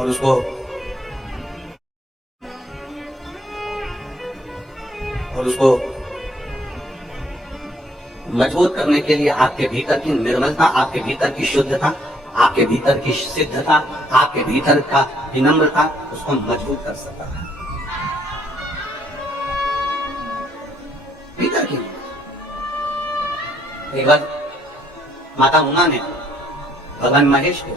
और उसको मजबूत करने के लिए आपके भीतर की निर्मलता, आपके भीतर की शुद्धता, आपके भीतर की सिद्धता, आपके भीतर का विनम्रता उसको मजबूत कर सकता है। भीतर की एक बार माता उमा ने भगवान महेश को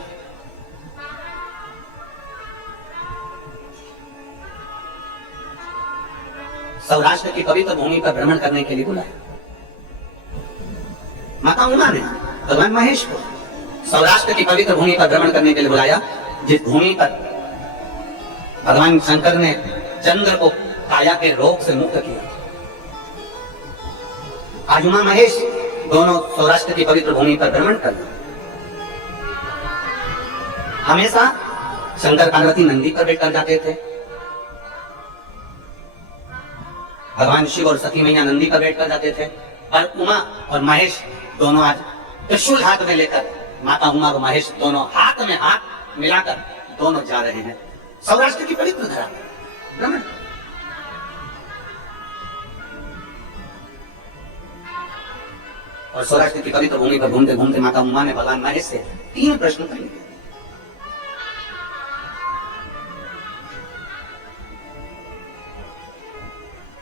सौराष्ट्र की पवित्र भूमि पर भ्रमण करने के लिए बुलाया। माता उमा ने भगवान महेश को सौराष्ट्र की पवित्र भूमि पर भ्रमण करने के लिए बुलाया, जिस भूमि पर भगवान शंकर ने चंद्र को काया के रोग से मुक्त किया। आज उमा महेश दोनों सौराष्ट्र की पवित्र भूमि पर भ्रमण कर रहे। हमेशा शंकर पार्वती नंदी पर बैठकर जाते थे, भगवान शिव और सती मैया नंदी पर बैठकर जाते थे, और उमा और महेश दोनों आज त्रिशूल हाथ में लेकर, माता उमा और महेश दोनों हाथ में हाथ मिलाकर दोनों जा रहे हैं सौराष्ट्र की पवित्र धरा भ्रमण। और सौराष्ट्र की पवित्र भूमि पर घूमते घूमते माता उमा ने भगवान महेश से 3 प्रश्न कर लिए।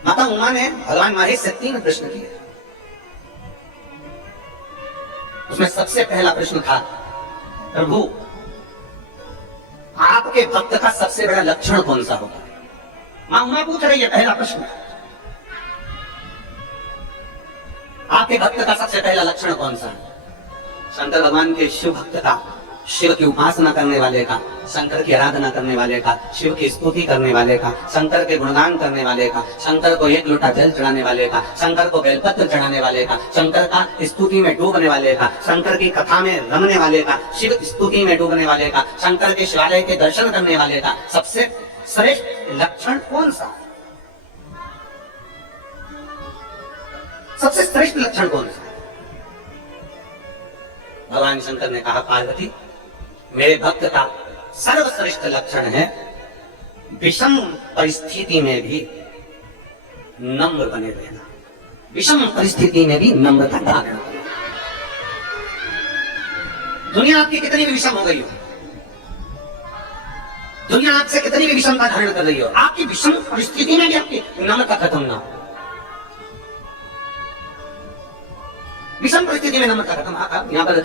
माता उमा ने भगवान महेश से 3 प्रश्न किए। उसमें सबसे पहला प्रश्न था, प्रभु आपके भक्त का सबसे बड़ा लक्षण कौन सा होगा? मां उमा पूछ रही है, पहला प्रश्न, आपके भक्त का सबसे पहला लक्षण कौन सा है? शंकर भगवान के शिव भक्त का, शिव की उपासना करने वाले का, शंकर की आराधना करने वाले का, शिव की स्तुति करने वाले का, शंकर के गुणगान करने वाले का, शंकर को 1 लोटा जल चढ़ाने वाले का, शंकर को बेलपत्र चढ़ाने वाले का, शंकर का स्तुति में डूबने वाले का, शंकर की कथा में रमने वाले का, शिव स्तुति में डूबने वाले का, शंकर के शिवालय के दर्शन करने वाले का सबसे श्रेष्ठ लक्षण कौन सा? सबसे श्रेष्ठ लक्षण कौन सा? भगवान शंकर ने कहा, पार्वती मेरे भक्त का सर्वश्रेष्ठ लक्षण है विषम परिस्थिति में भी नम्र बने रहना, विषम परिस्थिति में भी नम्रता धारण करना। दुनिया आपकी कितनी भी विषम हो गई हो, दुनिया आपसे कितनी भी विषमता धारण कर रही हो, आपकी विषम परिस्थिति में भी आपकी नम्रता खत्म ना हो। विषम परिस्थिति में नम्रता खत्म। यहाँ पर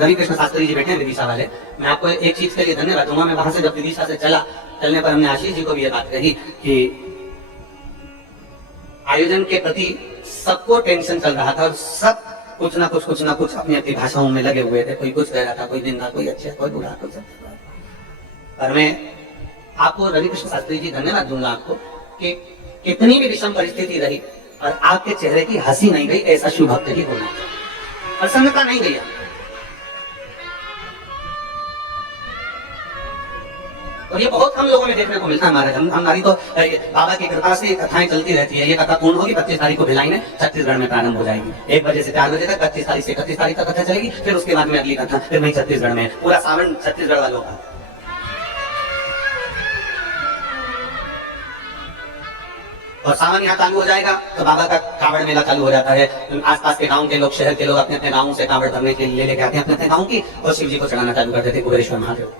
रवि कृष्ण शास्त्री जी बैठे हैं विदिशा वाले। मैं आपको एक चीज के लिए धन्यवाद दूंगा। मैं वहां से जब विदिशा से चलने पर हमने आशीष जी को भी ये बात कही कि आयोजन के प्रति सबको टेंशन चल रहा था और सब कुछ ना कुछ अपनी अपनी भाषाओं में लगे हुए थे। कोई कुछ कह रहा था, कोई दिन था, कोई अच्छा, कोई बुरा, कुछ। पर मैं आपको रवि कृष्ण शास्त्री जी धन्यवाद दूंगा आपको कि कितनी भी विषम परिस्थिति रही और आपके चेहरे की हंसी नहीं गई, ऐसा शिव भक्त ही होना चाहिए। प्रसन्नता नहीं गई। और ये बहुत कम लोगों में देखने को मिलता है हमारे। हमारी तो बाबा की कृपा से कथाएं चलती रहती है। ये कथा पूर्ण होगी 25 तारीख को भिलाई में छत्तीसगढ़ में प्रारंभ हो जाएगी। 1 बजे से 4 बजे तक, 25 तारीख से 31 तारीख तक कथा चलेगी। फिर उसके बाद में अगली कथा फिर वही छत्तीसगढ़ में, पूरा सावन छत्तीसगढ़ वालों का। और सावन यहाँ चालू हो जाएगा तो बाबा का कांवड़ मेला चालू हो जाता है। आसपास के गांव के लोग, शहर के लोग अपने अपने गांवों से कांवड़ भरने के लिए लेके आते हैं अपने अपने गांव की, और शिव जी को चढ़ाना चालू कर देते कुबेरेश्वर महादेव।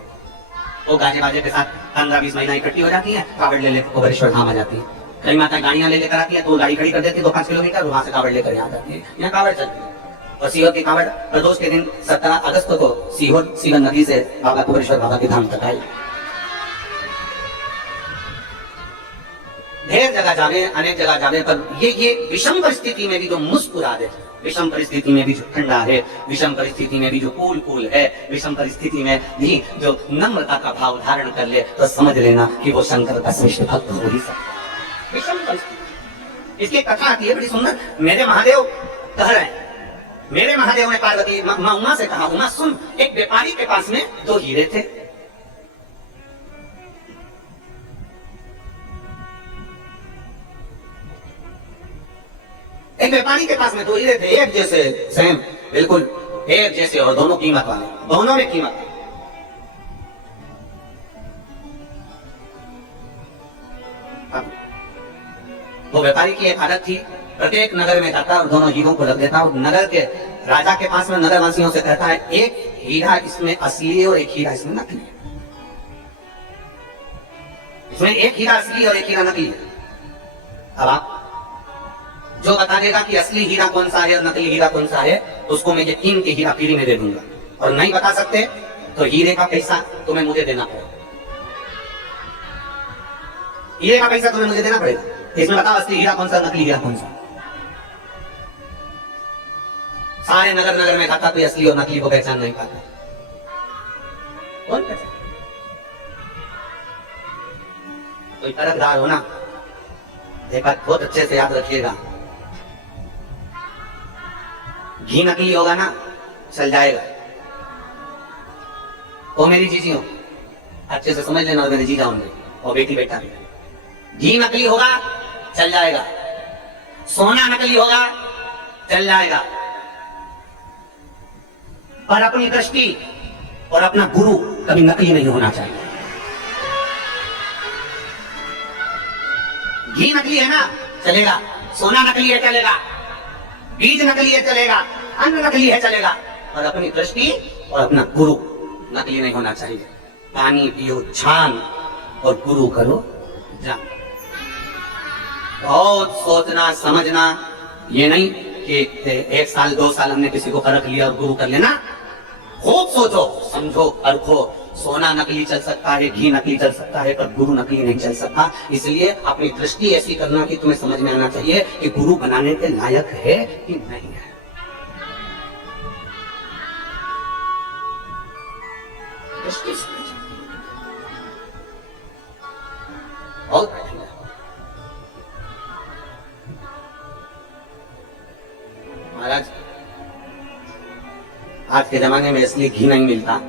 वो गाजे बाजे के साथ 15-20 महिला इकट्ठी हो जाती है, कांवड़ ले लेकर कुबेरेश्वर धाम आ जाती है। कई माता गाड़ियां ले लेकर आती है, तो गाड़ी खड़ी कर देती है 2-5 किलोमीटर, वहां से कांवड़ लेकर आ जाती है। यहाँ कांवड़ चलती है। और सीहोर की कांवड़ प्रदोष के दिन 17 अगस्त को सीहोर सीवन नदी से बाबा कुबेरेश्वर बाबा के धाम तक आई। ढेर जगह जावे, अनेक जगह जावे, पर ये विषम परिस्थिति में भी जो मुस्कुरा दे, विषम परिस्थिति में भी जो ठंडा है, विषम परिस्थिति में भी जो कूल है, विषम परिस्थिति में भी जो नम्रता का भाव धारण कर ले, तो समझ लेना कि वो शंकर का श्रेष्ठ भक्त हो ही सकता। विषम परिस्थिति, इसकी कथा आती है बड़ी सुंदर। मेरे महादेव कह रहे हैं, मेरे महादेव ने पार्वती मां उमा से कहा, उमा सुन, एक व्यापारी के पास में 2 हीरे थे। एक व्यापारी के पास में 2 हीरे थे, एक जैसे, सेम, बिल्कुल एक जैसे, और दोनों कीमत वाले, दोनों में कीमत। वो व्यापारी की एक आदत थी, प्रत्येक नगर में जाता और दोनों हीरों को रख देता और नगर के राजा के पास में नगरवासियों से कहता है एक हीरा इसमें असली है और एक हीरा इसमें नकली है। इसमें एक हीरा असली और एक हीरा नकली है। अब आप जो बता देगा कि असली हीरा कौन सा है और नकली हीरा कौन सा है, तो उसको मैं ये 3 के हीरा फ्री में दे दूंगा। और नहीं बता सकते तो हीरे का पैसा तुम्हें मुझे देना पड़ेगा। हीरे का पैसा तुम्हें मुझे देना पड़ेगा। इसमें बताओ असली हीरा कौन सा, नकली हीरा कौन सा। सारे नगर नगर में खाता, कोई असली और नकली को पहचान नहीं पाता। कौन पहचान? कोई तरकदार हो ना, एक बात बहुत अच्छे से याद रखिएगा, घी नकली होगा ना चल जाएगा। ओ मेरी जीजी हो, अच्छे से समझ लेना, और मेरे जीजा होंगे और बेटी बेटा भी। घी नकली होगा चल जाएगा, सोना नकली होगा चल जाएगा, पर अपनी दृष्टि और अपना गुरु कभी नकली नहीं होना चाहिए। घी नकली है ना चलेगा, सोना नकली है चलेगा, बीज नकली है चलेगा, अन्न नकली है चलेगा, और अपनी दृष्टि और अपना गुरु नकली नहीं होना चाहिए। पानी पियो छान और गुरु करो जान। बहुत सोचना समझना, ये नहीं कि 1 साल 2 साल हमने किसी को परख लिया और गुरु कर लेना। खूब सोचो समझो परखो। सोना नकली चल सकता है, घी नकली चल सकता है, पर गुरु नकली नहीं चल सकता। इसलिए अपनी दृष्टि ऐसी करना कि तुम्हें समझ में आना चाहिए कि गुरु बनाने के लायक है कि नहीं है। दृष्टि बहुत कठिन है महाराज। आज के जमाने में असली घी नहीं मिलता,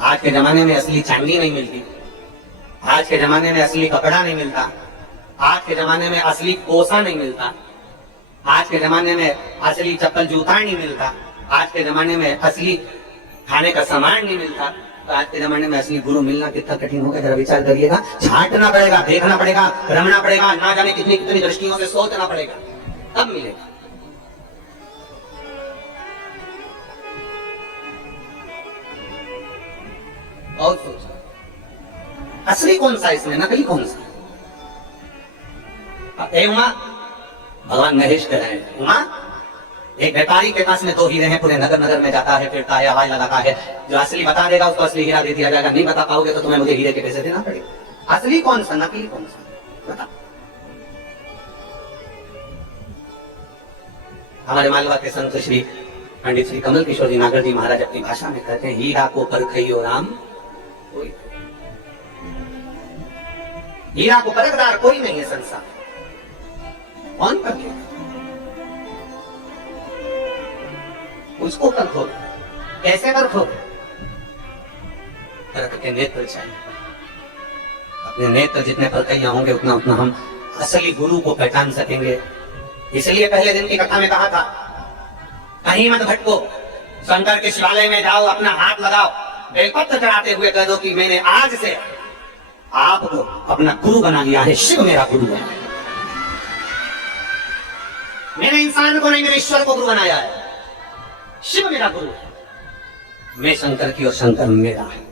आज के जमाने में असली चांदी नहीं मिलती, आज के जमाने में असली कपड़ा नहीं मिलता, आज के जमाने में असली कोसा नहीं मिलता, आज के जमाने में असली चप्पल जूता नहीं मिलता, आज के जमाने में असली खाने का सामान नहीं मिलता। तो आज के जमाने में असली गुरु मिलना कितना कठिन होगा, जरा विचार करिएगा। छांटना पड़ेगा, देखना पड़ेगा, रमना पड़ेगा, ना जाने कितनी कितनी दृष्टियों से सोचना पड़ेगा, तब मिलेगा। और सोचो असली कौन सा इसमें, नकली कौन सा। उमा भगवान महेश कह रहे हैं, उमा एक व्यापारी के पास में 2 हीरे हैं, पूरे नगर नगर में जाता है, फिरता है, हवाई लगाता है। जो असली बता देगा उसको असली हीरा दे दिया जाएगा, नहीं बता पाओगे तो तुम्हें मुझे हीरे के पैसे देना पड़ेगा। असली कौन सा, नकली कौन सा, बता। हमारे मालवा के संत श्री पंडित श्री कमल किशोर जी नागर जी महाराज अपनी भाषा में कहते हैं, हीरा को परखइयो राम कोई, हीरा को परखदार कोई नहीं है संसार। कौन परखे, उसको परखो। कैसे परखो? परख के नेत्र चाहिए। अपने नेत्र जितने परखैया होंगे उतना उतना हम असली गुरु को पहचान सकेंगे। इसलिए पहले दिन की कथा में कहा था, कहीं मत भटको, शंकर के शिवालय में जाओ, अपना हाथ लगाओ, बेलपत्र चढ़ाते हुए कह दो कि मैंने आज से आपको अपना गुरु बना लिया है, शिव मेरा गुरु है। मैंने इंसान को नहीं, मेरे ईश्वर को गुरु बनाया है, शिव मेरा गुरु है। मैं शंकर की और शंकर मेरा है।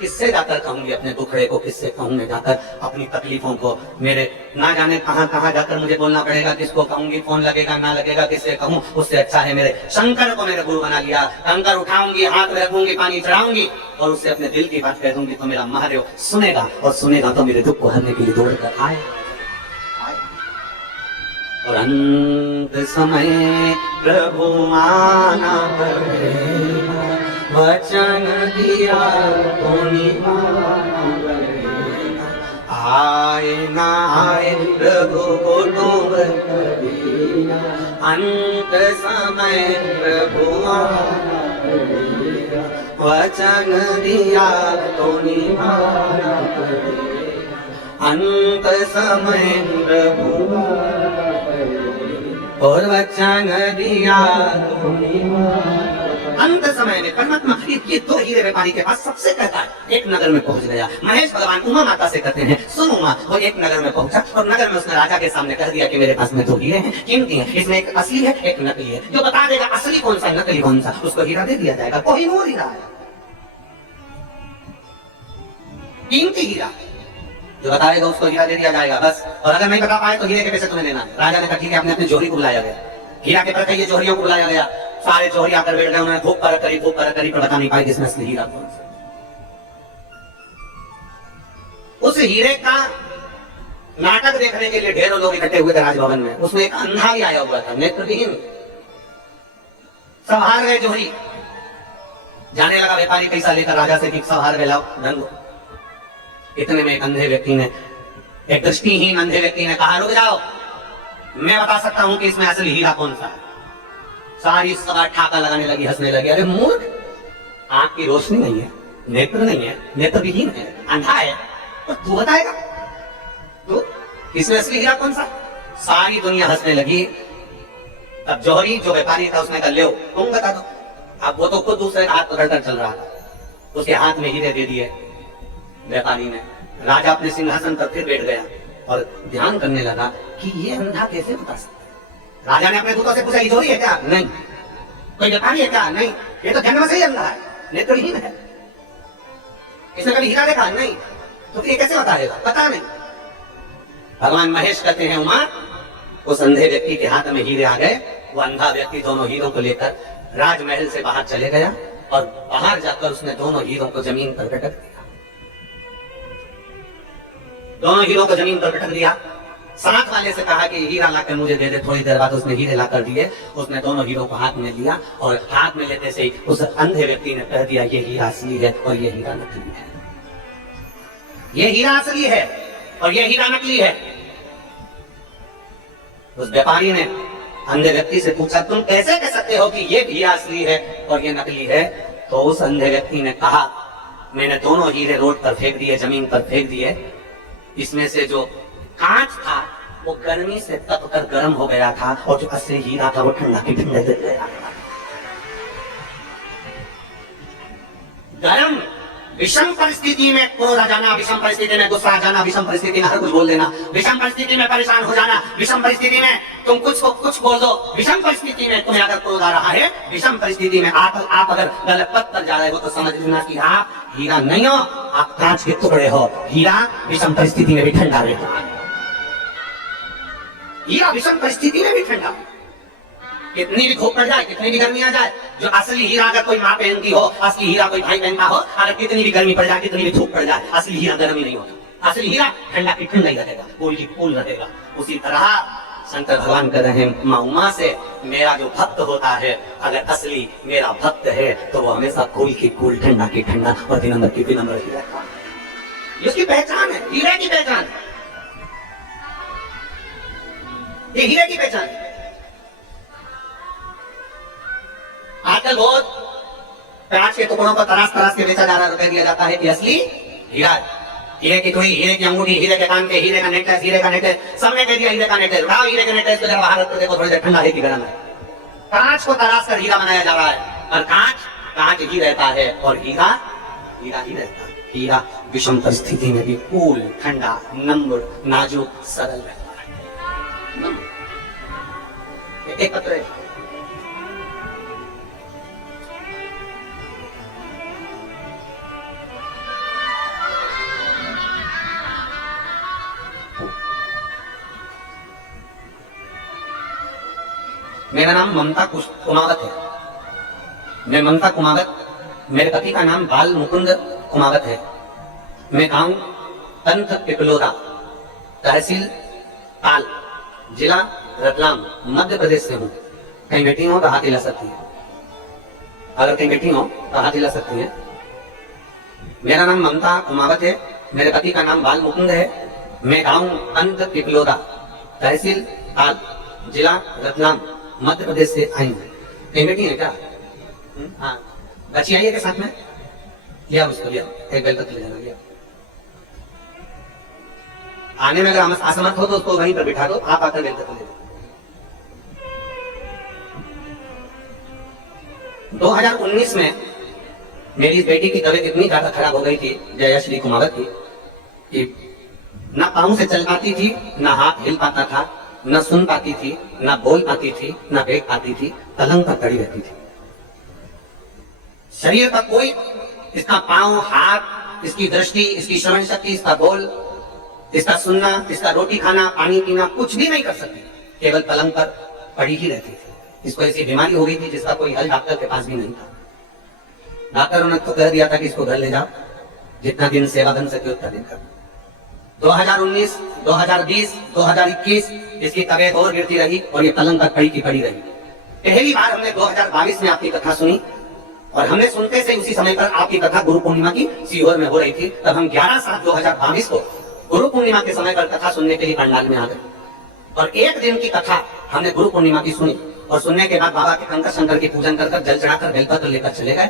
किससे जाकर कहूंगी अपने दुखड़े को, किससे कहूंगी जाकर अपनी तकलीफों को। मेरे ना जाने कहां कहां जाकर मुझे बोलना पड़ेगा, किसको कहूंगी, फोन लगेगा ना लगेगा, किससे कहूं। उससे अच्छा है मेरे शंकर को मेरे गुरु बना लिया। कंकर उठाऊंगी, हाथ में रखूंगी, पानी चढ़ाऊंगी और उससे अपने दिल की बात कह दूंगी तो मेरा महादेव सुनेगा, और सुनेगा तो मेरे दुख को हरने के लिए दौड़ कर आए। और अंत समय प्रभु माना पड़ेगा, वचन दिया तो निभाना पड़ेगा। आए ना आए प्रभु कुटुंब कबीरा, अंत समय प्रभु आना पड़ेगा, वचन दिया तो निभाना पड़ेगा। अंत समय प्रभु और वचन दिया तो निभाना, अंत समय में परमात्मा ये दो हीरे व्यापारी के पास सबसे कहता है, एक नगर में पहुंच गया। महेश भगवान उमा माता से कहते हैं, सुन उमा, वो एक नगर में पहुंचा और नगर में उसने राजा के सामने कह दिया कि मेरे पास में दो हीरे हैं, कीमती हैं, इसमें एक असली है एक नकली है। जो बता देगा असली कौन सा नकली कौन सा, उसको हीरा दे दिया जाएगा। कोहिनूर हीरा है, कीमती हीरा, जो बताएगा उसको हीरा दे दिया जाएगा बस। और अगर नहीं बता पाए तो हीरे के पैसे तुम्हें देना है। राजा ने कहा ठीक है, अपने अपने जोहरी को बुलाया गया, हीरा के पर जोहरियों को बुलाया गया। सारे जोहरी आकर बैठ गए, उन्होंने धूप परख करी पर बता नहीं पाए किसमें असली हीरा कौन सा। उस हीरे का नाटक देखने के लिए ढेरों लोग इकट्ठे हुए थे राजभवन में। उसमें एक अंधा भी आया हुआ था, नेत्रहीन। सब हार गए जोहरी। जाने लगा व्यापारी पैसा लेकर राजा से कि सब हार गए, लाओ धन। इतने में एक अंधे व्यक्ति ने, एक दृष्टिहीन अंधे व्यक्ति ने कहा, रुक जाओ, मैं बता सकता हूं कि इसमें असली हीरा कौन सा है। सारी सभा ठाका लगाने लगी, हंसने लगी। अरे मूर्ख, आंख की रोशनी नहीं है, नेत्र नहीं है, नेत्रहीन है, अंधा है, तो तू बताएगा तो इसमें असली हीरा कौन सा? सारी दुनिया हंसने लगी। तब जौहरी जो व्यापारी था उसने कहा, ले तुम बता दो। अब वो तो खुद दूसरे का हाथ पकड़कर चल रहा था, उसके हाथ में हीरे दे दिए व्यापारी ने। राजा अपने सिंहासन पर फिर बैठ गया और ध्यान करने लगा कि ये अंधा कैसे बता सकता है। राजा ने अपने दूतों से पूछा, ये जोहरी है क्या? नहीं। कोई व्यापारी है क्या? नहीं। ये तो जन्म से ही अंधा है, नेत्रहीन है, इसने कभी हीरा देखा? नहीं। तो ये कैसे बताएगा? पता नहीं। भगवान महेश कहते हैं, उमा, उस अंधे व्यक्ति के हाथ में हीरे आ गए। वो अंधा व्यक्ति दोनों हीरों को लेकर राजमहल से बाहर चले गया और बाहर जाकर उसने दोनों हीरों को जमीन पर पटक दिया। दोनों हीरों को जमीन पर पटक दिया। साथ वाले से कहा कि हीरा लाकर मुझे दे दे। थोड़ी देर बाद उसने हीरे लाकर दिए। उसने दोनों हीरों को हाथ में लिया और हाथ में लेते से ही उस अंधे व्यक्ति ने कह दिया, ये हीरा असली है और ये हीरा नकली है। ये हीरा असली है और ये हीरा नकली है। उस व्यापारी ने अंधे व्यक्ति से पूछा, तुम कैसे कह सकते हो कि ये हीरा असली है और ये नकली है? तो उस अंधे व्यक्ति ने कहा, मैंने दोनों हीरे रोड पर फेंक दिए, जमीन पर फेंक दिए। इसमें से जो कांच था वो गर्मी से तपकर गर्म हो गया था और जो असली हीरा था वो ठंडा की ठंडा गिर गया। गर्म विषम परिस्थिति में क्रोध आ जाना, विषम परिस्थिति में गुस्सा आ जाना, विषम परिस्थिति में हर कुछ बोल देना, विषम परिस्थिति में परेशान हो जाना, विषम परिस्थिति में तुम कुछ बोल दो, विषम परिस्थिति में तुम्हें अगर क्रोध आ रहा है, विषम परिस्थिति में आप अगर गलत पथ पर जा रहे हो तो समझ लेना कि आप हीरा नहीं हो, आप कांच के टुकड़े हो। हीरा विषम परिस्थिति में भी ठंडा रहता है। हीरा विषम परिस्थिति में भी ठंडा, कितनी भी धूप पड़ जाए, कितनी भी गर्मी आ जाए। जो असली हीरा अगर कोई माँ पहनती हो, असली हीरा कोई भाई पहनता हो, अगर कितनी भी गर्मी पड़ जाए, कितनी भी धूप पड़ जाए, असली हीरा गर्म ही नहीं होता। असली हीरा ठंडा की ठंडा ही रहेगा, कूल की कूल रहेगा। उसी तरह शंकर भगवान कह रहे हैं माँ उमा से, मेरा जो भक्त होता है, अगर असली मेरा भक्त है तो वो हमेशा कूल की कूल, ठंडा की ठंडा और विनम्र की विनम्र ही रहता है। उसकी पहचान है, हीरे की पहचान, ये हीरे की पहचान है। आजकल बहुत कांच के टुकड़ों को तराश के बेचा जा रहा, रुपए दिया जाता है कि असली हीरा, हीरे की टुकड़ी, हीरे की अंगूठी, हीरे के कान के, हीरे का नेकलेस, हीरे का नेकलेस, सबने कह दिया हीरे का नेकलेस। उठाओ हीरे के नेकलेस को जरा बाहर रख देखो, थोड़ी देर ठंडा है कि गर्म है। कांच को तराश कर हीरा बनाया जा रहा है और कांच ही रहता है और हीरा ही रहता है। हीरा विषम परिस्थिति में भी कूल, ठंडा, नम्र, नाजुक, सरल रहता है। एक पत्र है, मेरा नाम ममता कुमावत है। मैं ममता कुमावत, मेरे पति का नाम बाल मुकुंद कुमावत है। मैं गांव पंथ पिपलोदा, तहसील ताल, जिला रतलाम, मध्य प्रदेश से हूँ। कहीं बेटी हो तो हाथ हिला सकती है, अगर कहीं बेटी हो तो हाथ हिला सकती है। मेरा नाम ममता कुमावत है, मेरे पति का नाम बाल मुकुंद है। मैं गांव पंथ पिपलोदा, तहसील ताल, जिला रतलाम, मध्य प्रदेश से आई हूँ। कहीं बेटी है क्या? हाँ, बच्ची आई है के साथ में? लिया उसको, लिया एक बेल तक ले जाना, लिया। आने में अगर असमर्थ हो तो उसको वहीं पर बिठा दो, आप आकर बेल तक ले जाओ। 2019 में मेरी बेटी की तबीयत इतनी ज्यादा खराब हो गई थी, जयाश्री कुमावत की, कि ना पाँव से चल पाती थी, ना हाथ हिल पाता था, ना सुन पाती थी, ना बोल पाती थी, ना देख पाती थी, पलंग पर पड़ी रहती थी। शरीर का कोई, इसका पांव, हाथ, इसकी दृष्टि, इसकी श्रवण शक्ति, इसका बोल, इसका सुनना, इसका रोटी खाना, पानी पीना, कुछ भी नहीं कर सकती, केवल पलंग पर पड़ी ही रहती थी। इसको ऐसी बीमारी हो गई थी जिसका कोई हल डॉक्टर के पास भी नहीं था। डॉक्टरों ने तो कह दिया था कि इसको घर ले जाओ, जितना दिन सेवा बन सके उतना दिन कर। 2019, 2020, 2021 इसकी तबीयत और गिरती रही और ये पलंग पर पड़ी की पड़ी रही। पहली बार हमने 2022 में आपकी कथा सुनी और हमने सुनते से उसी समय पर आपकी कथा गुरु पूर्णिमा की सीहोर में हो रही थी। तब हम 11/7/2022 को गुरु पूर्णिमा के समय पर कथा सुनने के लिए पंडाल में आ गए और एक दिन की कथा हमने गुरु पूर्णिमा की सुनी और सुनने के बाद बाबा के कंकर शंकर की पूजन कर जल चढ़ाकर बेलपत्र लेकर चले गए।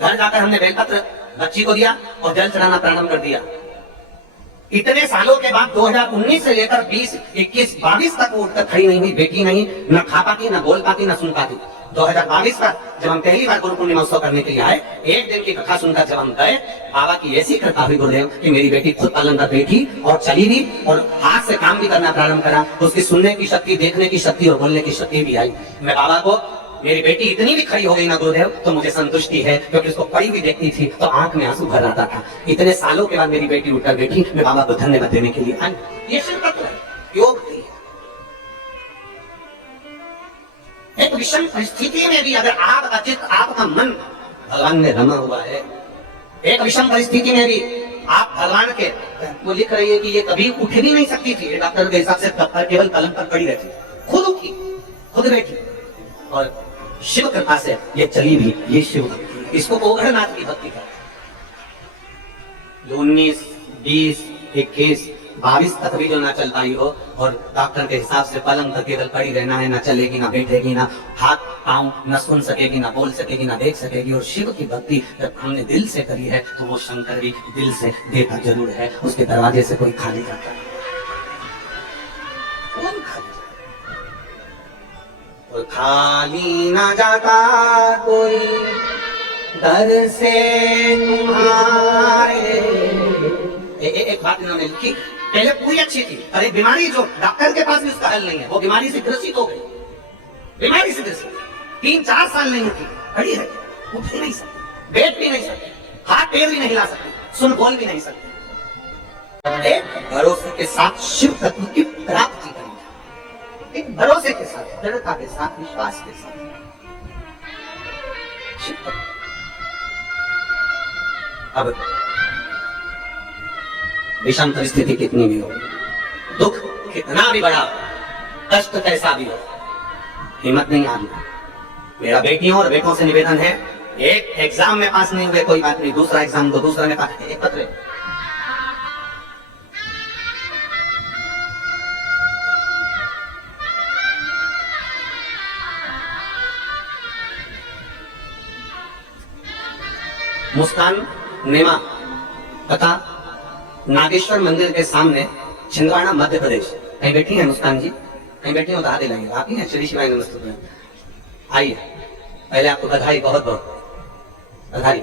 घर जाकर हमने बेलपत्र बच्ची को दिया और जल चढ़ाना प्रारंभ कर दिया। इतने सालों के बाद 2019 से लेकर 20, 21, 22 तक वो उठकर खड़ी नहीं हुई, बेटी नहीं, न खा पाती, न बोल पाती, न सुन पाती। 2022 का जब हम पहली बार गुरु पूर्णिमा उत्सव करने के लिए आए, एक दिन की कथा सुनकर जब हम गए, बाबा की ऐसी कृपा हुई गुरुदेव कि मेरी बेटी खुद पलंग पर बैठी और चली भी और हाथ से काम भी करना प्रारंभ करा। तो उसकी सुनने की शक्ति, देखने की शक्ति और बोलने की शक्ति भी आई। मैं बाबा को, मेरी बेटी इतनी भी खड़ी हो गई ना गुरुदेव, तो मुझे संतुष्टि है, क्योंकि उसको पड़ी भी देखती थी तो आंख में आंसू भर आता था। इतने सालों के बाद मेरी बेटी उठकर बैठी, मैं बाबा को धन्यवाद देने के लिए आई। ये शिव तत्व है, योग थी। एक विषम परिस्थिति में भी अगर आपका चित्त, आपका मन भगवान में रमा हुआ है, एक विषम परिस्थिति में भी आप भगवान के, वो लिख रही है कि ये कभी उठ भी नहीं सकती थी, डॉक्टर के हिसाब से केवल पलंग पर पड़ी रहती, खुद उठी, खुद बैठी और शिव कृपा से ये चली भी। ये शिव भक्ति, इसको ओघड़नाथ की भक्ति है। 19, 20, 21, 22 तक भी जो ना चल पाई हो और डॉक्टर के हिसाब से पलंग पर केवल पड़ी रहना है, ना चलेगी, ना बैठेगी, ना हाथ पांव, ना सुन सकेगी, ना बोल सकेगी, ना देख सकेगी। और शिव की भक्ति जब हमने दिल से करी है तो वो शंकर भी दिल से देता जरूर है। उसके दरवाजे से कोई खाली जाता है, कौन खाली, और खाली ना जाता कोई दर से तुम्हारे। एक बात इन्होंने लिखी, पहले पूरी अच्छी थी, अरे बीमारी जो डॉक्टर के पास भी उसका हल नहीं है, वो बीमारी से ग्रसित हो गई, बीमारी से ग्रसित 3-4 साल नहीं उठी, खड़ी रही, उठ भी नहीं सकती, बैठ भी नहीं सकती, हाथ पैर भी नहीं ला सकती, सुन बोल भी नहीं सकती। एक भरोसे के साथ शिव तत्व की प्राप्ति करेंगे, एक भरोसे के साथ, दृढ़ता के साथ, विश्वास के साथ शिव तत्व। अब विषम परिस्थिति कितनी भी हो, दुख कितना भी बड़ा हो, कष्ट कैसा भी हो, हिम्मत नहीं हारनी। मेरा बेटियों और बेटों से निवेदन है, एक एग्जाम में पास नहीं हुए कोई बात नहीं, दूसरा एग्जाम दो, दूसरा में पास, एक पत्र मुस्कान नेमा तथा नागेश्वर मंदिर के सामने, छिंदवाड़ा, मध्य प्रदेश। कहीं बैठी है मुस्कान जी? कहीं बैठी हो तो हाथ हिलाइए। आप ही हैं? श्री शिवाय नमस्ते। आइए, पहले आपको बधाई, बहुत बहुत बधाई।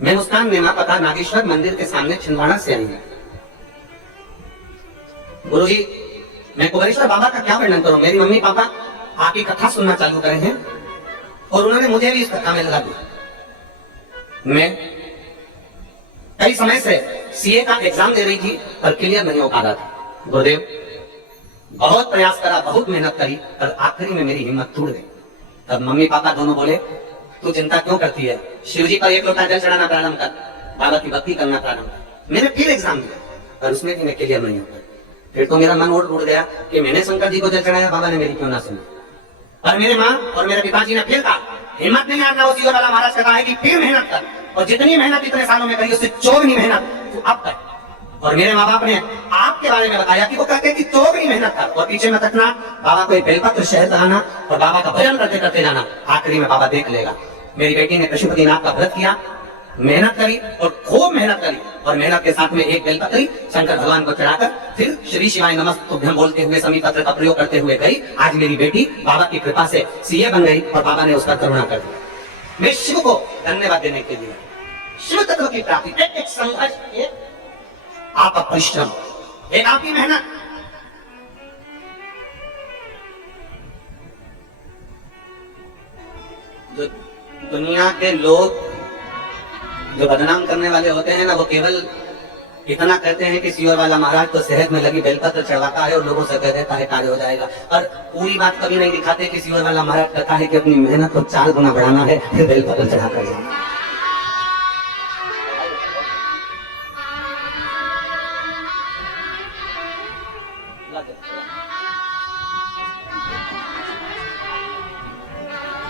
मैं मुस्कान नेमा पता नागेश्वर मंदिर के सामने छिंदवाड़ा से आई हूँ। गुरुजी, मैं कुबेरेश्वर बाबा का क्या वर्णन करूं? मेरी मम्मी पापा आपकी कथा सुनना चालू करे हैं और उन्होंने मुझे भी इस कथा में लगा दिया। मैं कई समय से सीए का एग्जाम दे रही थी पर क्लियर नहीं हो पा रहा था। गुरुदेव, बहुत प्रयास करा, बहुत मेहनत करी, पर आखिरी में मेरी हिम्मत टूट गई। तब मम्मी पापा दोनों बोले, तू चिंता क्यों करती है, शिव जी पर 1 लोटा जल चढ़ाना प्रारंभ कर, बाबा की भक्ति करना प्रारंभ कर। मैंने फिर एग्जाम दिया पर उसमें भी मैं क्लियर नहीं होता। फिर तो मेरा मन और उड़ गया कि मैंने शंकर जी को जल चढ़ाया, बाबा ने मेरी क्यों ना सुनी। पर मेरे माँ और मेरे पिताजी ने फिर कहा, हिम्मत नहीं हारना। उसी वाला महाराज कहता है कि फिर मेहनत कर, और जितनी मेहनत इतने सालों में करी उससे 4गुनी मेहनत तू अब कर। और मेरे माँ बाप ने आपके बारे में बताया कि वो कहते हैं कि 4गुनी मेहनत कर और पीछे में तकना, बाबा को एक बेलपत्र शहद लगाना और बाबा का भजन करते करते जाना, आखिरी में बाबा देख लेगा। मेरी बेटी ने पशुपतिनाथ का व्रत किया, मेहनत करी और खूब मेहनत करी, और मेहनत के साथ में एक बेलपत्री शंकर भगवान को चढ़ाकर फिर श्री शिवाय नमस्तुभ्यं बोलते हुए समी पत्र का प्रयोग करते हुए गई। आज मेरी बेटी बाबा की कृपा से सीए बन गई और बाबा ने उसका करुणा कर दिया। मैं शिव को धन्यवाद देने के लिए, शिव तत्व की प्राप्ति, एक संघर्ष, एक आपका परिश्रम, एक आपकी मेहनत। जो दुनिया के लोग जो बदनाम करने वाले होते हैं ना, वो केवल इतना कहते हैं कि सियोर वाला महाराज तो सेहत में लगी बेलपत्र चढ़ाता है और लोगों से कह देता है कार्य हो जाएगा, और पूरी बात कभी नहीं दिखाते कि सियोर वाला महाराज कहता है कि अपनी मेहनत को 4 गुना बढ़ाना है, फिर बेलपत्र चढ़ा कर जाना।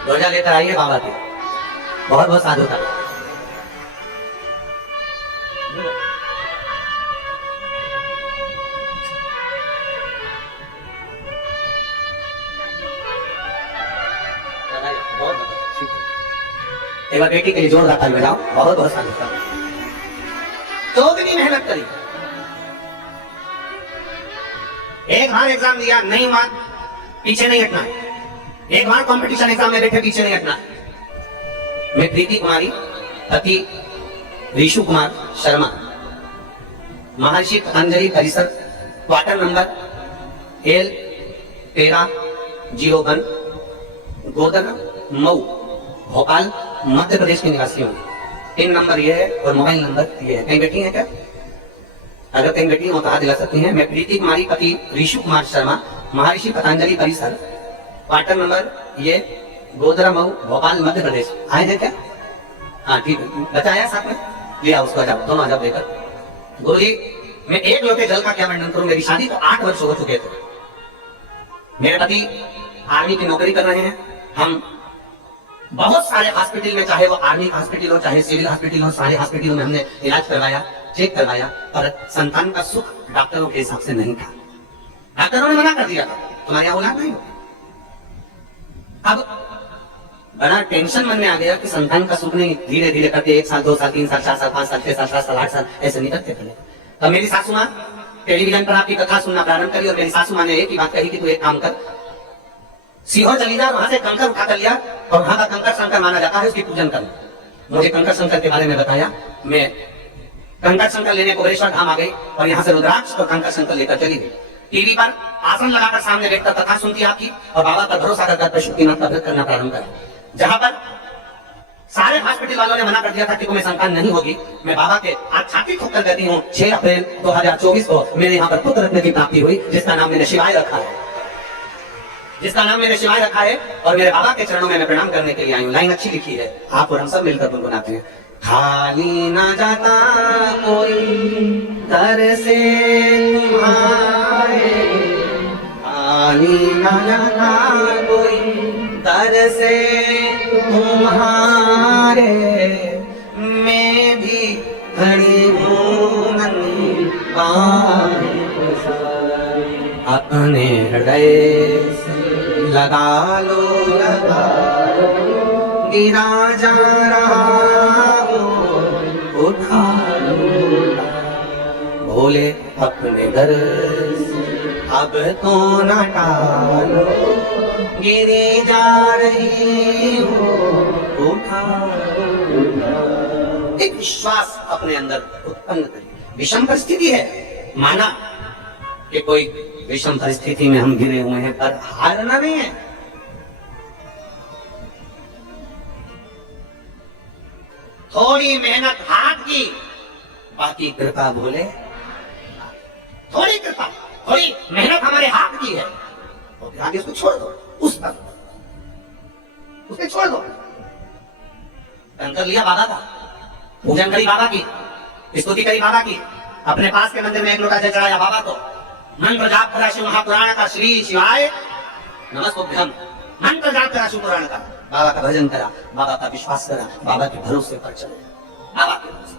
ध्वजा लेकर आइए बाबा के, बहुत बहुत साधु था। एक बार बेटी के लिए जोरदार ताली बजाओ, बहुत बहुत साधु था। चौगनी मेहनत करी, एक बार एग्जाम दिया नहीं हुआ, पीछे नहीं हटना। एक बार कंपटीशन एग्जाम में बैठे, पीछे नहीं हटना। मैं प्रीति कुमारी पति ऋषु कुमार शर्मा, महर्षि पतंजलि परिसर, क्वार्टर नंबर L1301, गोदर मऊ, भोपाल मध्य प्रदेश के निवासी हूँ। पिन नंबर ये है और मोबाइल नंबर ये है। कहीं बेटी है क्या? अगर कहीं बेटी हो तो हाथ दिला सकती हैं। मैं प्रीति कुमारी पति ऋषु कुमार शर्मा, महर्षि पतंजलि परिसर, क्वार्टर नंबर ये, गोदरा मऊ, भोपाल मध्य प्रदेश। आए हैं क्या? हाँ ठीक है, बताया साथ में लिया उसको, जाओ दोनों आ जाओ लेकर। गुरु जी मैं एक लोटे जल का क्या वर्णन करूं, मेरी शादी को 8 वर्ष हो चुके थे। मेरे पति आर्मी की नौकरी कर रहे हैं। हम बहुत सारे हॉस्पिटल में, चाहे वो आर्मी हॉस्पिटल हो चाहे सिविल हॉस्पिटल हो, सारे हॉस्पिटलों में हमने इलाज करवाया, चेक करवाया, पर संतान का सुख डॉक्टरों के हिसाब से नहीं था। डॉक्टरों ने मना कर दिया था तुम्हारी औलाद नहीं हो। अब बड़ा टेंशन मन में आ गया कि संतान का सुख नहीं, धीरे धीरे करके 1 साल 2 साल 3 साल 4 साल 5 साल 6 साल 7 साल 8 साल ऐसे निकलते थे। तब मेरी सासू माँ टेलीविजन पर आपकी कथा सुनना प्रारंभ करी और मेरी सासू माँ ने एक ही बात कही कि तू एक काम कर, सीहोर चली जा, वहां से कंकर उठा कर लिया और वहां का कंकर शंकर माना जाता है, उसकी पूजन कर। मुझे कंकर शंकर के बारे में बताया। मैं कंकर शंकर लेने को बरेश्वर धाम आ गई और यहाँ से रुद्राक्ष और कंकर शंकर लेकर चली गई। टीवी पर आसन लगाकर सामने बैठकर कथा सुनती आपकी और बाबा पर भरोसा कर पशुपतिनाथ का व्रत करना प्रारंभ करा। जहां पर सारे हॉस्पिटल वालों ने मना कर दिया था कि तुम्हें संतान नहीं होगी, मैं बाबा के आज छाती ठोकर कहती हूँ 6 अप्रैल 2024 को मेरे यहाँ पर पुत्र रत्न की प्राप्ति हुई, जिसका नाम मैंने शिवाय रखा है, जिसका नाम मैंने शिवाय रखा है। और मेरे बाबा के चरणों में मैं प्रणाम करने के लिए आई हूँ। लाइन अच्छी लिखी है, आप और हम सब मिलकर गुनगुनाते हैं। खाली ना जाता कोई दर से तुम्हारे, खाली ना जाता कोई दर से तुम्हारे, मैं भी खड़ी हूँ नन्ही पाए, अपने हृदय लगा लो गिरा जा रहा हूँ, उठा लो भोले अपने घर अब तो न टालो, गिरी जा रही हूँ, उठा लो। एक विश्वास अपने अंदर उत्पन्न करिए। विषम परिस्थिति है, माना कि कोई विषम परिस्थिति में हम गिरे हुए हैं, पर हारना नहीं है। थोड़ी मेहनत हाथ की, बाकी कृपा भोले। थोड़ी कृपा, थोड़ी मेहनत हमारे हाथ की है, तो आगे उसको छोड़ दो, उस तक उसे छोड़ दो। कंकर लिया बाबा का, पूजन करी बाबा की, स्तुति करी बाबा की, अपने पास के मंदिर में 1 लोटा जल चढ़ाया बाबा को, मंत्र जाप करा शिव महापुराण का, श्री शिवाय नमस्तुभ्यम, मंत्र जाप करा शिव पुराण का, बाबा का भजन करा, बाबा का विश्वास करा, बाबा के भरोसे पर चले, बाबा के भरोसे,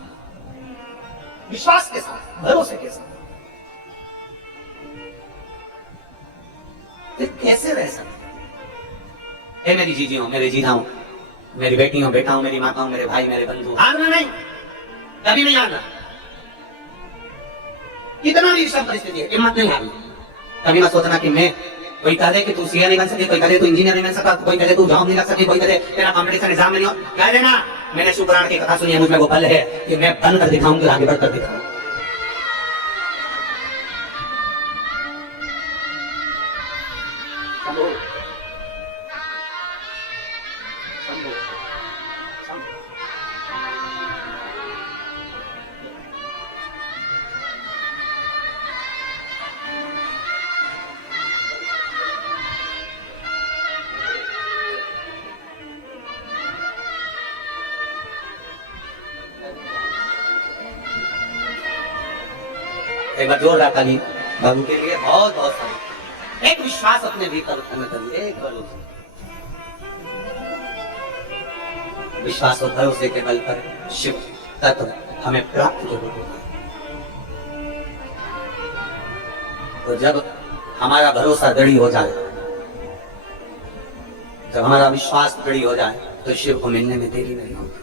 विश्वास के साथ, भरोसे के साथ। फिर कैसे रह सकते? मेरी जीजियों, मेरे जीजाओं, मेरी बेटियों, बेटाओं, मेरी माताओं, मेरे भाई, मेरे बंधु, हारना नहीं, कभी नहीं हारना। कितना भी विषम परिस्थिति है, हिम्मत नहीं हारनी। कभी मत सोचना कि मैं कोई कह दे कि तू सीए नहीं बन सके, कोई कह दे तू इंजीनियर नहीं बन सकता, कोई कह दे तू जॉब नहीं लग सके, कोई कह दे तेरा कॉम्पिटिशन एग्जाम में नहीं हो, कह देना मैंने शिव पुराण की कथा सुनी है, मुझ में वो बल है कि मैं बन कर दिखाऊंगी, आगे बढ़कर दिखाऊंगी। एक बार जोरदार ताली बाबू के लिए, बहुत बहुत सारी। एक विश्वास अपने भीतर उत्पन्न करिए, एक बल विश्वास और भरोसे के बल पर शिव तत्व हमें प्राप्त जरूर होगा। तो जब हमारा भरोसा दृढ़ हो जाए, जब हमारा विश्वास दृढ़ हो जाए, तो शिव को मिलने में देरी नहीं होगी।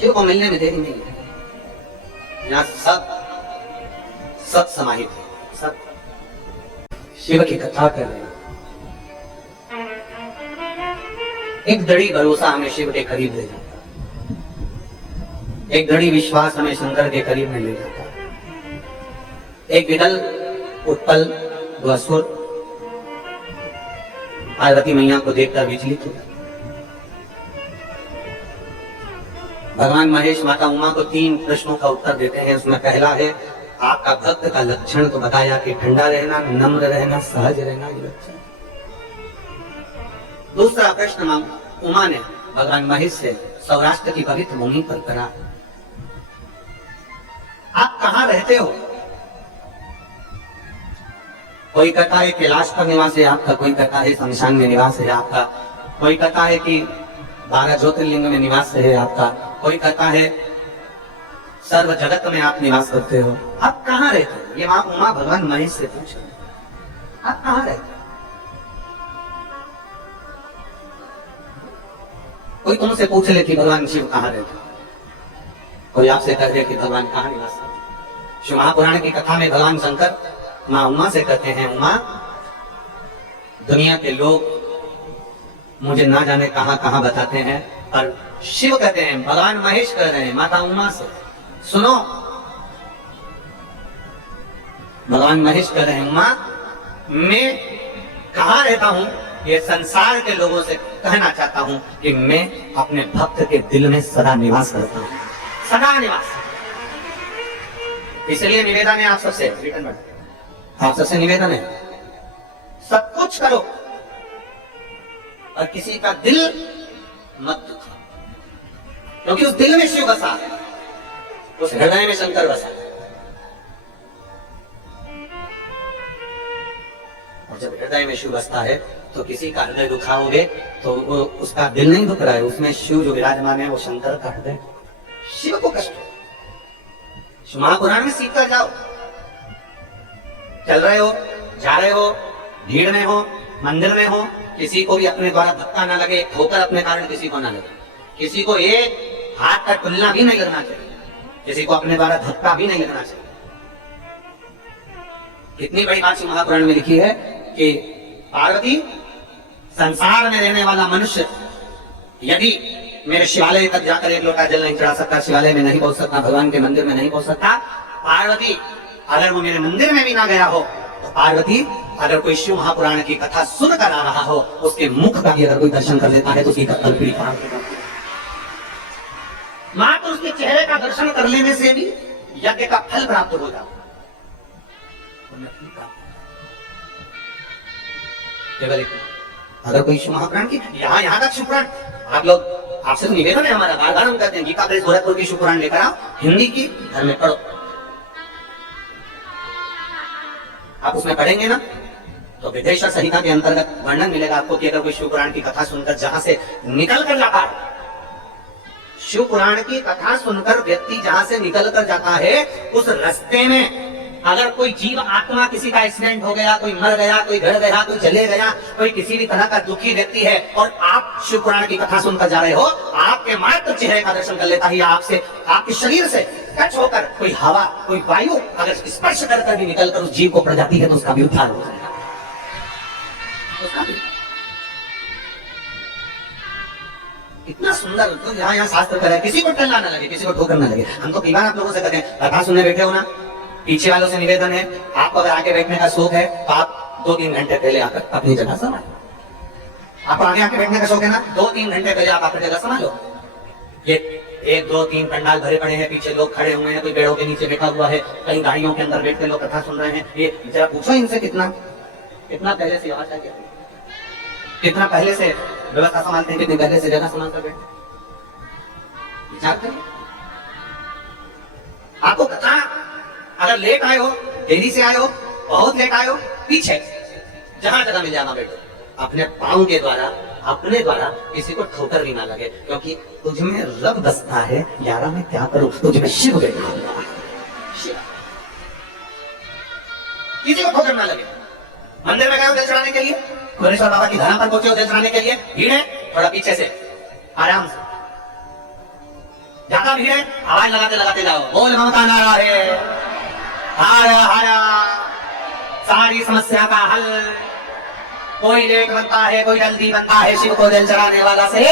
शिव को मिलने में देरी नहीं है। यहाँ सब समाहित है, सब शिव की कथा कर रहे हैं। एक दृढ़ भरोसा हमें शिव के करीब ले जाता है, एक दृढ़ विश्वास हमें शंकर के करीब में ले जाता है। एक विदल उत्पल असुर पार्वती मैया को देखकर विचलित हुआ। भगवान महेश माता उमा को 3 प्रश्नों का उत्तर देते हैं। उसमें पहला है आपका भक्त का लक्षण तो बताया कि ठंडा रहना, नम्र रहना, सहज रहना, ये लक्षण। दूसरा प्रश्न उमा ने भगवान महेश से सौराष्ट्र की पवित्र भूमि पर करा, आप कहां रहते हो? कोई कहता है कैलाश का निवास है आपका, कोई कहता है शमशान में निवास है आपका, कोई कहता है कि 12 ज्योतिर्लिंग में निवास है आपका, कोई कहता है सर्व जगत में आप निवास करते हो। आप कहां रहते हो? ये उमा भगवान महेश से पूछ रहे, आप कहां रहते हो? कोई तुमसे पूछ ले कि भगवान शिव कहां रहते हो, कोई आपसे कह दे कि भगवान कहां निवास करते। शिव महापुराण की कथा में भगवान शंकर मां उमा से कहते हैं, उमा दुनिया के लोग मुझे ना जाने कहां कहां बताते हैं, पर शिव कहते हैं, भगवान महेश कह रहे हैं माता उमा से, सुनो भगवान महेश कह रहे हैं, उमा मैं कहां रहता हूं ये संसार के लोगों से कहना चाहता हूं कि मैं अपने भक्त के दिल में सदा निवास करता हूं, सदा निवास। इसलिए निवेदन है आप सबसे, आप सबसे निवेदन है, सब कुछ करो और किसी का दिल मत दुखाओ, क्योंकि उस दिल में शिव बसा है, उस हृदय में शंकर बसा है। और जब हृदय में शिव बसता है तो किसी का हृदय दुखाओगे तो वो उसका दिल नहीं दुख रहा है, उसमें शिव जो विराजमान है वो शंकर का हृदय, शिव को कष्ट हो। महापुराण में सीख कर जाओ, चल रहे हो, जा रहे हो, भीड़ में हो, मंदिर में हो, किसी को भी अपने द्वारा धक्का ना लगे, ठोकर अपने कारण किसी को ना लगे, किसी को एक हाथ का टुल्ला भी नहीं लगना चाहिए, किसी को अपने द्वारा धक्का भी नहीं लगना चाहिए। कितनी बड़ी बात महापुराण में लिखी है कि पार्वती संसार में रहने वाला मनुष्य यदि मेरे शिवालय तक जाकर एक लोटा जल नहीं चढ़ा सकता, शिवालय में नहीं पहुंच सकता, भगवान के मंदिर में नहीं पहुंच सकता, पार्वती अगर वो मेरे मंदिर में भी ना गया हो, तो पार्वती अगर कोई शिव महापुराण की कथा सुन कर आ रहा हो, उसके मुख का भी अगर कोई दर्शन कर लेता है तो उसकी कल्पड़ी पार हो जाती है। मात्र उसके चेहरे का दर्शन कर लेने से भी यज्ञ का फल प्राप्त हो जाता है। अगर कोई शिव महापुराण की यहाँ तक शिव पुराण, आप लोग, आपसे तो निवेदन है हमारा, बार बार हम कहते हैं गीता प्रेस गोरखपुर की शिव पुराण लेकर आओ, हिंदी की घर में पढ़ो। आप उसमें पढ़ेंगे ना तो विदेश संहिता के अंतर्गत वर्णन मिलेगा आपको कि अगर कोई शिव पुराण की कथा सुनकर जहां से निकल कर जाता है, शिव पुराण की कथा सुनकर व्यक्ति जहां से निकल कर जाता है, उस रास्ते में अगर कोई जीव आत्मा किसी का एक्सीडेंट हो गया, कोई मर गया, कोई घर गया, कोई चले गया, कोई किसी भी तरह का दुखी व्यक्ति है और आप शिव पुराण की कथा सुनकर जा रहे हो, आपके मात्र चेहरे का दर्शन कर लेता है, आपसे, आपके शरीर से टच होकर कोई हवा, कोई वायु अगर स्पर्श कर भी निकल कर उस जीव को पड़ जाती है तो उसका भी उद्धार हो जाएगा, उसका भी। इतना सुंदर, तो यहाँ शास्त्र करे किसी को टलना ना लगे, किसी को ठोकर ना लगे। हम तो कई बार आप लोगों से कहते हैं, कथा सुनने बैठे हो ना, पीछे वालों से निवेदन है, आपको अगर आगे बैठने का शौक है तो आप 2-3 घंटे पहले आकर अपनी जगह संभालो। आपको आगे आके बैठने का शौक है ना, 2-3 घंटे पहले आप अपनी जगह संभालो। ये 1-2-3 पंडाल भरे पड़े हैं, पीछे लोग खड़े हुए हैं, कोई पेड़ों के नीचे बैठा हुआ है, कई गाड़ियों के अंदर बैठ के लोग कथा सुन रहे हैं। ये जरा पूछो इनसे कितना पहले से यहाँ चाहिए, कितना पहले से व्यवस्था संभालते हैं, कितनी पहले से जगह संभाल कर बैठे। विचार करिए, आपको कथा अगर लेट आए हो, देरी से आए हो, बहुत लेट आए हो, पीछे जहां जगह मिल जाना बैठो। अपने पांव के द्वारा, अपने द्वारा किसी को ठोकर भी ना लगे, क्योंकि तुझमें रब बसता है, यारा मैं क्या करूं, तुझमें शिव बैठा हुआ है, किसी को ठोकर ना लगे। मंदिर में गए हो जल चढ़ाने के लिए, भुवनेश्वर बाबा की धरा पर पहुंचे हो जल चढ़ाने के लिए, भीड़ है, थोड़ा पीछे से आराम से, ज्यादा भीड़ है आवाज लगाते लगाते जाओ, बोल ममता नारा है, हर हर सारी समस्या का हल। कोई लेट बनता है, कोई जल्दी बनता है, शिव को जल चढ़ाने वाला से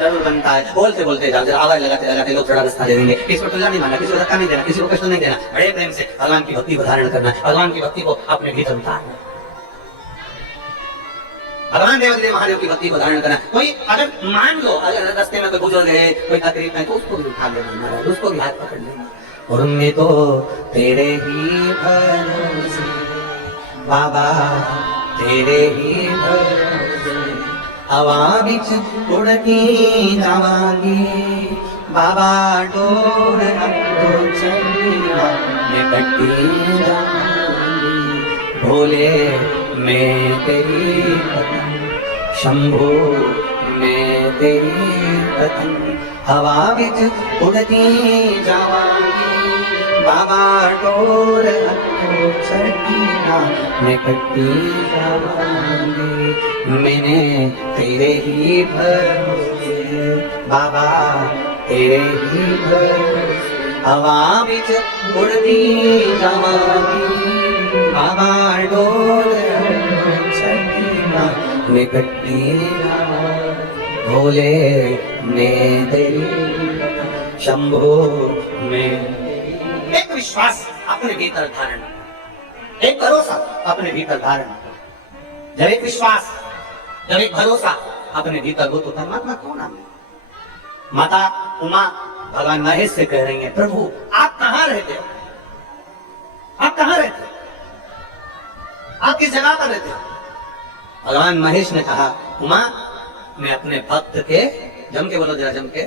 जरूर बनता है। बोलते बोलते जाओ, जरा आवाज लगाते लगाते लोग थोड़ा रास्ता दे देंगे। किसी को टुल्ला नहीं मारना, किसी को धक्का नहीं देना, किसी को कष्ट नहीं देना, बड़े प्रेम से भगवान की भक्ति को धारण करना, भगवान की भक्ति को अपने भीतर उतारना, भगवान देव महादेव की भक्ति को धारण करना। कोई अगर मान लो अगर रास्ते में कोई बुजुर्ग है, कोई तकलीफ है, तो उसको भी उठा लेना महाराज, उसको भी हाथ पकड़ लेना। और मैं तो तेरे ही भरोसे बाबा, तेरे ही भरोसे हवा बिच उड़ती जावांगी बाबा, डोर तो चलिया मैं कटी जाऊंगी, भोले मैं तेरी पतंग, शंभो मैं तेरी पतंग, हवा बिच उड़ती जावांगी बाबा, डोर तो चलिया मैं कटी जावांगी, मैंने तेरे ही भरोसे बाबा, तेरे ही भरोसे हवा बिच उड़ती जावांगी बाबा, डोर चलिया मैं कटी जावांगी, भोले मैं तेरी, शंभो मैं। एक विश्वास अपने भीतर धारण, एक भरोसा अपने भीतर धारण। जब एक विश्वास, जब एक भरोसा अपने भीतर हो तो परमात्मा कौन है? माता उमा भगवान महेश से कह रही है, प्रभु आप कहां रहते हो, आप कहां रहते हो, आप किस जगह पर रहते हो? भगवान महेश ने कहा, उमा मैं अपने भक्त के, जम के बोलो जरा, जम के,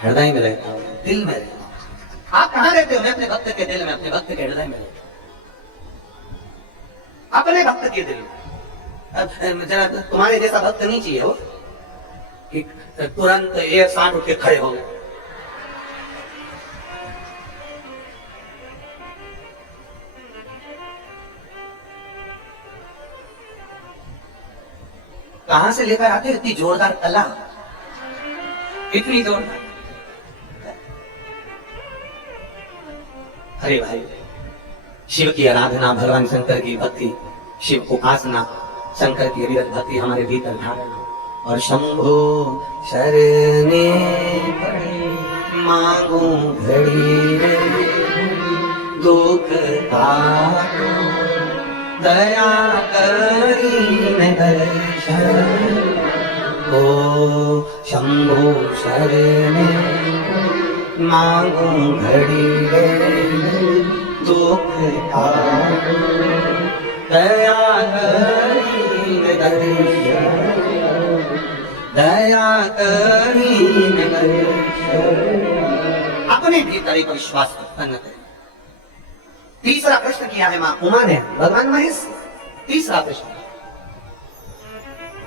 हृदय में रहता हूं, दिल में रहता हूं। आप कहां रहते हो? मैं अपने भक्त के दिल में, अपने भक्त के हृदय में रहता हूं, अपने भक्त के दिल में। जरा तुम्हारे जैसा भक्त नहीं चाहिए हो कि तुरंत एक साथ उठ के खड़े हो। कहां से लेकर आते हो इतनी जोरदार कला, इतनी जोरदार? अरे भाई, शिव की आराधना, भगवान शंकर की भक्ति, शिव को उपासना, शंकर की अविरत भक्ति हमारे भीतर धारण हो। और शंभो शरणे पड़े मांगू घड़ी रे, दुख काटो दया करीन दर्शन, ओ शंभो शरणे मांगू घड़ी रे, दुख काटो दया करीन दर्शन, दया करीन दर्शन। अपने भीतर एक विश्वास उत्पन्न करें। तीसरा प्रश्न किया है मां उमा ने भगवान महेश से, तीसरा प्रश्न।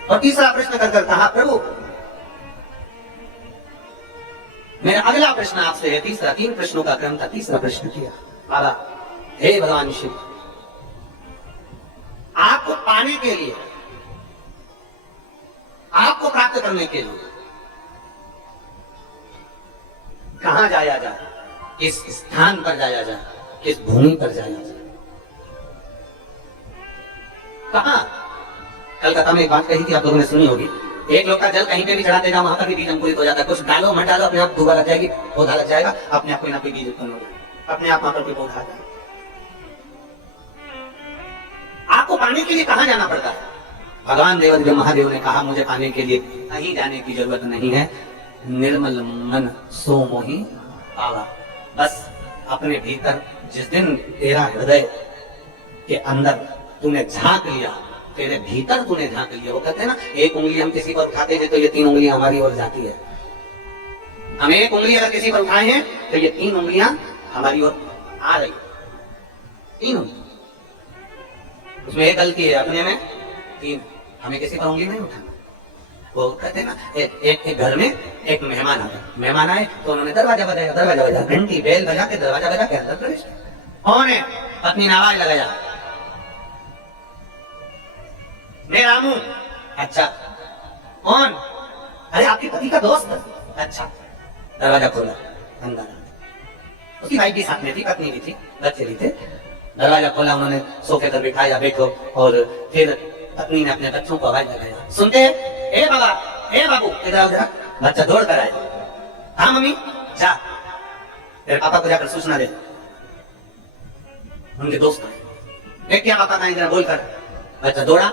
और तीसरा प्रश्न कर कहा, प्रभु मेरा अगला प्रश्न आपसे है, तीसरा, 3 प्रश्नों का क्रम था, तीसरा प्रश्न किया, बाबा हे भगवान शिव, आपको पाने के लिए, आपको प्राप्त करने के लिए कहां जाया जाए, किस स्थान पर जाया जाए, किस भूमि पर जाया जाए। कहा कलकत्ता में एक बात कही थी, आप लोगों ने सुनी होगी, एक लोटा जल कहीं पे भी चढ़ाते जाओ, वहां पर भी बीज अंकुरित हो जाता है। कुछ डालो मत डालो, अपने आप धुआं लग जाएगी, पौधा लग जाएगा, अपने आप कोई ना कोई बीज उत्पन्न हो जाएगा, अपने आप वहां पर कोई पौधा आ जाएगा। आपको पाने के लिए कहां जाना पड़ता है? भगवान देवदेव महादेव ने कहा, मुझे पाने के लिए कहीं जाने की जरूरत नहीं है, निर्मल मन सो मोहि पावा। बस अपने भीतर जिस दिन तेरा हृदय के अंदर तूने झांक लिया, तेरे भीतर तूने झांक लिया, वो कहते हैं ना, एक उंगली हम किसी पर उठाते हैं तो ये 3 उंगलियां हमारी ओर जाती है। हम एक उंगली अगर किसी पर उठाए हैं तो ये 3 उंगलियां हमारी ओर आ रही, 3 उंगली। उसमें एक गलती है, अपने में 3, हमें किसी पर उंगली नहीं उठाना। वो कहते हैं ना, एक घर में एक मेहमान आता, मेहमान आए तो उन्होंने दरवाजा बजाया, घंटी बेल बजा के दरवाजा बजा के अंदर प्रवेश। कौन है? पत्नी ने आवाज लगाया, मैं रामू। अच्छा, कौन? अरे आपके पति का दोस्त। अच्छा, दरवाजा खोला, अंदर उसकी वाइफ भी साथ में थी, पत्नी भी थी, बच्चे भी थे। दरवाजा खोला, उन्होंने सोफे पर बिठाया, बैठो, और फिर पत्नी ने अपने बच्चों को आवाज लगाया, सुनते हैं? ए बाबा, ए बाबू, इधर आओ जरा। बच्चा दौड़ कर आए, हाँ मम्मी, जा तेरे पापा को जाकर सूचना दे, उनके दोस्त देख क्या पापा का, जरा बोल कर। बच्चा दौड़ा,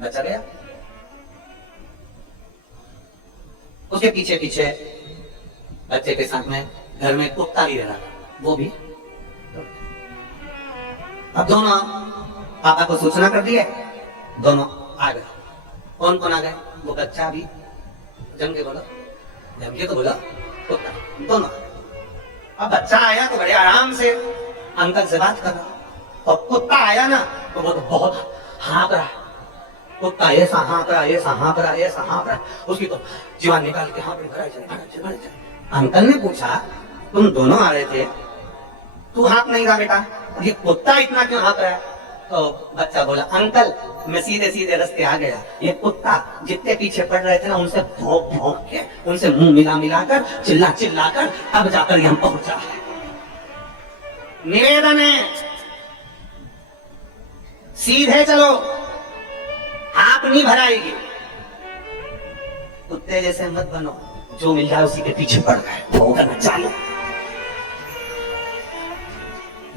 बच्चा गया, उसके पीछे पीछे बच्चे के साथ में घर में कुत्ता भी रह रहा, वो भी। अब दोनों पापा को सूचना कर दिए, दोनों आ गए। कौन कौन आ गए? वो बच्चा भी जम के बोला, जम के तो बोला कुत्ता, दोनों। अब बच्चा आया तो बड़े आराम से अंकल से बात कर रहा, और कुत्ता आया ना तो वो तो बहुत हाँक रहा, कुत्ता ऐसा हाँक रहा, ऐसा हाँक रहा, ऐसा हाँक रहा, उसकी तो जीवन निकाल के हाँक रहा। अंकल ने पूछा, तुम दोनों आ रहे थे, तू हाँक नहीं रहा बेटा, ये कुत्ता इतना क्यों हाँक रहा है? तो बच्चा बोला, अंकल मैं सीधे सीधे रास्ते आ गया, ये कुत्ता जितने पीछे पड़ रहे थे ना, उनसे भौंक भौंक के, उनसे मुंह मिला कर, चिल्ला चिल्ला कर, अब जाकर यहाँ पहुंचा है। निवेदन है, सीधे चलो, आप नहीं भराएगी, कुत्ते जैसे मत बनो, जो मिल जाए उसी के पीछे पड़ गए, भौंकना चालू।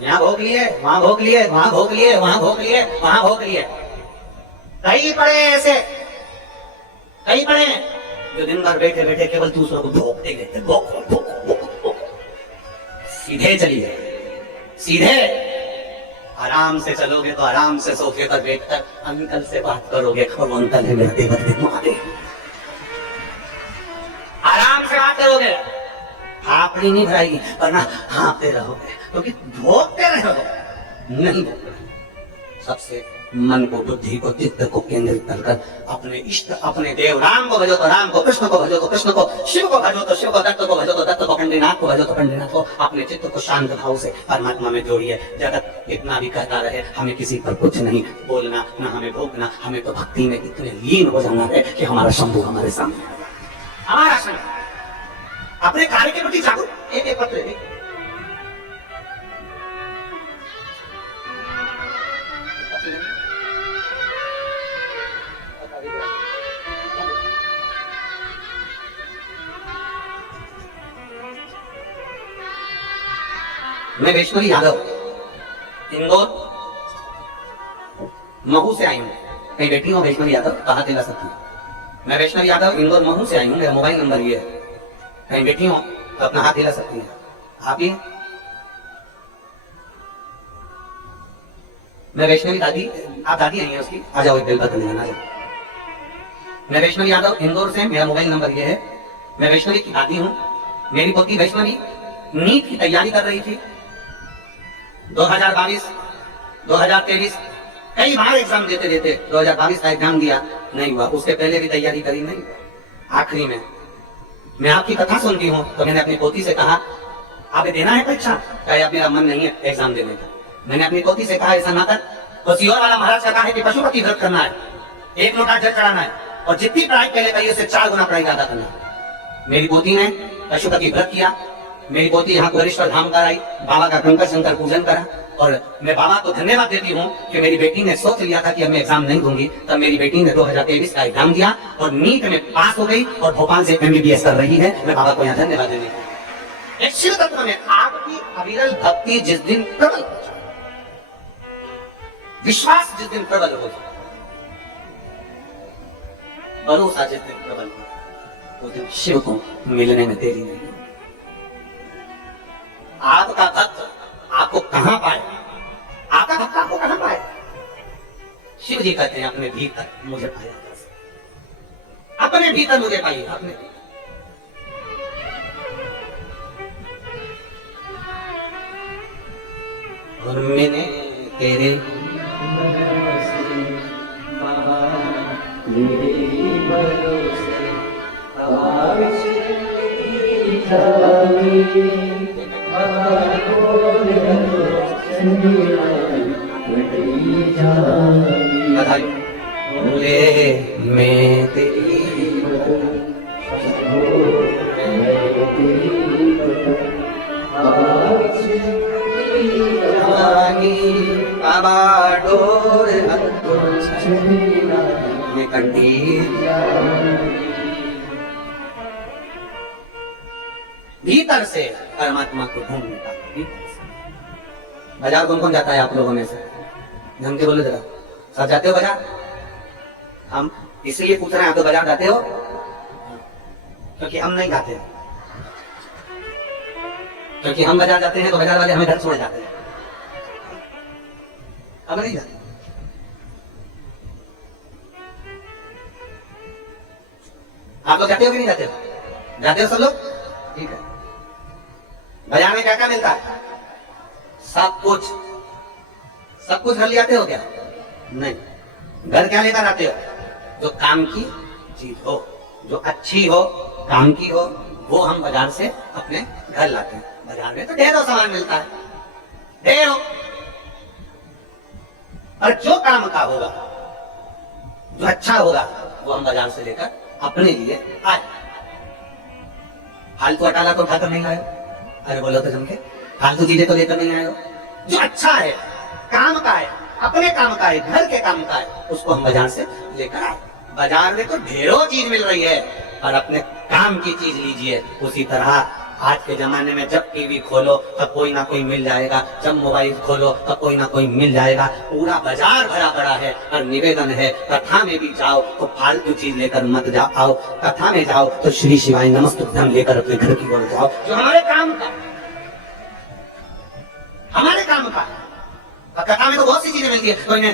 यहाँ भोग लिए, वहां भोग लिए, वहां भोग लिए, वहां भोग लिए, वहां भोग लिए। कई पड़े ऐसे, कई पड़े जो दिन भर बैठे बैठे केवल दूसरों को भोगते रहते, भोग भोग भोग भोग। सीधे चलिए, सीधे आराम से चलोगे तो आराम से सोफे पर बैठकर अंकल से बात करोगे, और अंकल है मेरे देवदेव महादेव, आराम से बात करोगे, हापड़ी नहीं भराएगी, वरना हाँपते रहोगे, क्योंकि भोगते रहोगे, नहीं भोगते। सबसे मन को, बुद्धि को, चित्त को केंद्रित कर अपने इष्ट, अपने देव, राम को भजो तो राम को, कृष्ण को भजो तो कृष्ण को, शिव को भजो तो शिव को, दत्त को भजो तो दत्त को, पंडितनाथ को भजो तो पंडितनाथ को। अपने चित्त को शांत भाव से परमात्मा में जोड़िए। जगत कितना भी कहता रहे, हमें किसी पर कुछ नहीं बोलना, न हमें भोगना, हमें तो भक्ति में इतने लीन हो जाना है कि हमारा शंभु हमारे सामने, हमारा शंभु। अपने कार्य के प्रति जागरूक, एक एक पत्र एक। मैं वैष्णवी यादव, इंदौर महू से आई हूँ। कहीं बैठी हो वैष्णवी यादव, कहाँ दिला सकती है? मैं वैष्णवी यादव, इंदौर महू से आई हूँ, मेरा मोबाइल नंबर ये है। कहीं बैठी हो तो अपना हाथ हिला सकती है। आप ही? मैं वैष्णवी दादी, आप दादी आई हैं उसकी, आ जाओ एक बेल बटन लेना। मैं वैष्णवी यादव, इंदौर से, मेरा मोबाइल नंबर ये है। मैं वैष्णवी की दादी हूँ। मेरी पोती वैष्णवी नीट की तैयारी कर रही थी 2022, 2023, कई बार एग्जाम देते देते 2022 का एग्जाम दिया, नहीं हुआ। उससे पहले भी तैयारी करी, नहीं। आखिरी में मैं आपकी कथा सुनती हूँ तो मैंने अपनी पोती से कहा, आप देना है परीक्षा? क्या अब मेरा मन नहीं है एग्जाम देने का। मैंने अपनी पोती से कहा, ऐसा ना कर, तो सियोर वाला महाराज का कहा है कि पशुपति व्रत करना है, 1 लोटा जल चढ़ाना है, और जितनी पढ़ाई पहले करिए उससे 4 गुना पढ़ाई ज्यादा करना है। मेरी पोती ने पशुपति व्रत किया, मेरी पोती यहाँ कोरेश्वर धाम कर आई, बाबा का कंकर शंकर पूजन करा, और मैं बाबा को धन्यवाद देती हूँ कि मेरी बेटी ने सोच लिया था कि अब मैं एग्जाम नहीं दूंगी, तब मेरी बेटी ने 2023 का एग्जाम दिया और नीट में पास हो गई और भोपाल से MBBS कर रही है। मैं बाबा को यहाँ धन्यवाद देने की। एक शिव तत्व में आपकी अविरल भक्ति जिस दिन प्रबल हो जाए, विश्वास जिस दिन प्रबल हो जाए, भरोसा जिस दिन प्रबल हो, उस दिन शिव को मिलने में देरी नहीं। आपका भक्त आपको कहां पाए, आपका भक्त आपको कहां पाए? शिव जी कहते हैं अपने भीतर मुझे पाया जा सकता, अपने भीतर मुझे पाइए, अपने और मैंने तेरे भूले मैं तेरी बाबा डोर में कंठी भीतर से परमात्मा को ढूंढ निकालो। बाजार कौन कौन जाता है आप लोगों में से? ढंग के बोले जरा, सब जाते हो बाजार? हम इसलिए पूछ रहे हैं, आप तो बाजार जाते हो? क्योंकि हम नहीं जाते, क्योंकि हम बाजार जाते हैं तो बाजार वाले हमें घर छोड़ जाते हैं, हम नहीं जाते। आप लोग जाते हो कि नहीं जाते हो? जाते हो सब लोग? ठीक है। बाजार में क्या क्या मिलता है? सब कुछ। सब कुछ घर ले आते हो क्या? नहीं। घर क्या लेकर आते हो? जो काम की चीज हो, जो अच्छी हो, काम की हो, वो हम बाजार से अपने घर लाते हैं। बाजार में तो ढेरों सामान मिलता है, ढेरों। और जो काम का होगा, जो अच्छा होगा, वो हम बाजार से लेकर अपने लिए आए। फालतू अटाला तो उठाकर नहीं लाए, अरे बोलो तो समझे, फालतू चीजें तो लेकर नहीं आए हो। जो अच्छा है, काम का है, अपने काम का है, घर के काम का है, उसको हम बाजार से लेकर आए। बाजार में तो ढेरों चीज मिल रही है, और अपने काम की चीज लीजिए। उसी तरह आज के जमाने में जब टीवी खोलो तब कोई ना कोई मिल जाएगा, जब मोबाइल खोलो तब कोई ना कोई मिल जाएगा। पूरा बाजार भरा पड़ा है। और निवेदन है, कथा में भी जाओ तो फालतू चीज लेकर मत जाओ, कथा में जाओ तो श्री शिवाय नमस्तुभ्यम लेकर अपने घर की ओर जाओ, जो हमारे काम का, हमारे काम का। कथा में तो बहुत सी चीजें मिलती है, कोई ने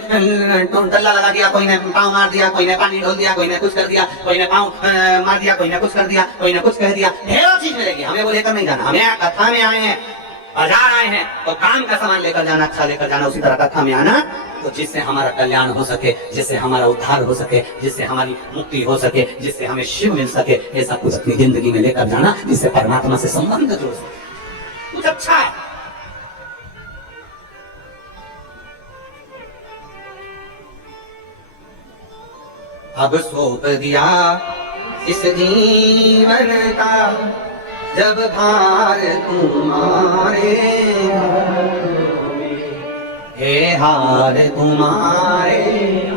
डल्ला लगा दिया, कोई ने पाँव मार दिया, कोई ने पानी ढोल दिया, कोई ने कुछ कर दिया, कोई ने पाँव मार दिया, कोई ने कुछ कर दिया, कोई ने कुछ कह दिया, ढेरों चीज मिलेगी। हमें वो लेकर नहीं जाना, हमें कथा में आए हैं, बाजार आए हैं तो काम का सामान लेकर जाना, अच्छा लेकर जाना। उसी तरह कथा में आना तो जिससे हमारा कल्याण हो सके, जिससे हमारा उद्धार हो सके, जिससे हमारी मुक्ति हो सके, जिससे हमें शिव मिल सके, ये सब कुछ अपनी जिंदगी में लेकर जाना, जिससे परमात्मा से संबंध जोड़ सके, कुछ अच्छा है। अब सौंप दिया इस जीवन का जब भार तुम्हारे, हे हार तुम्हारे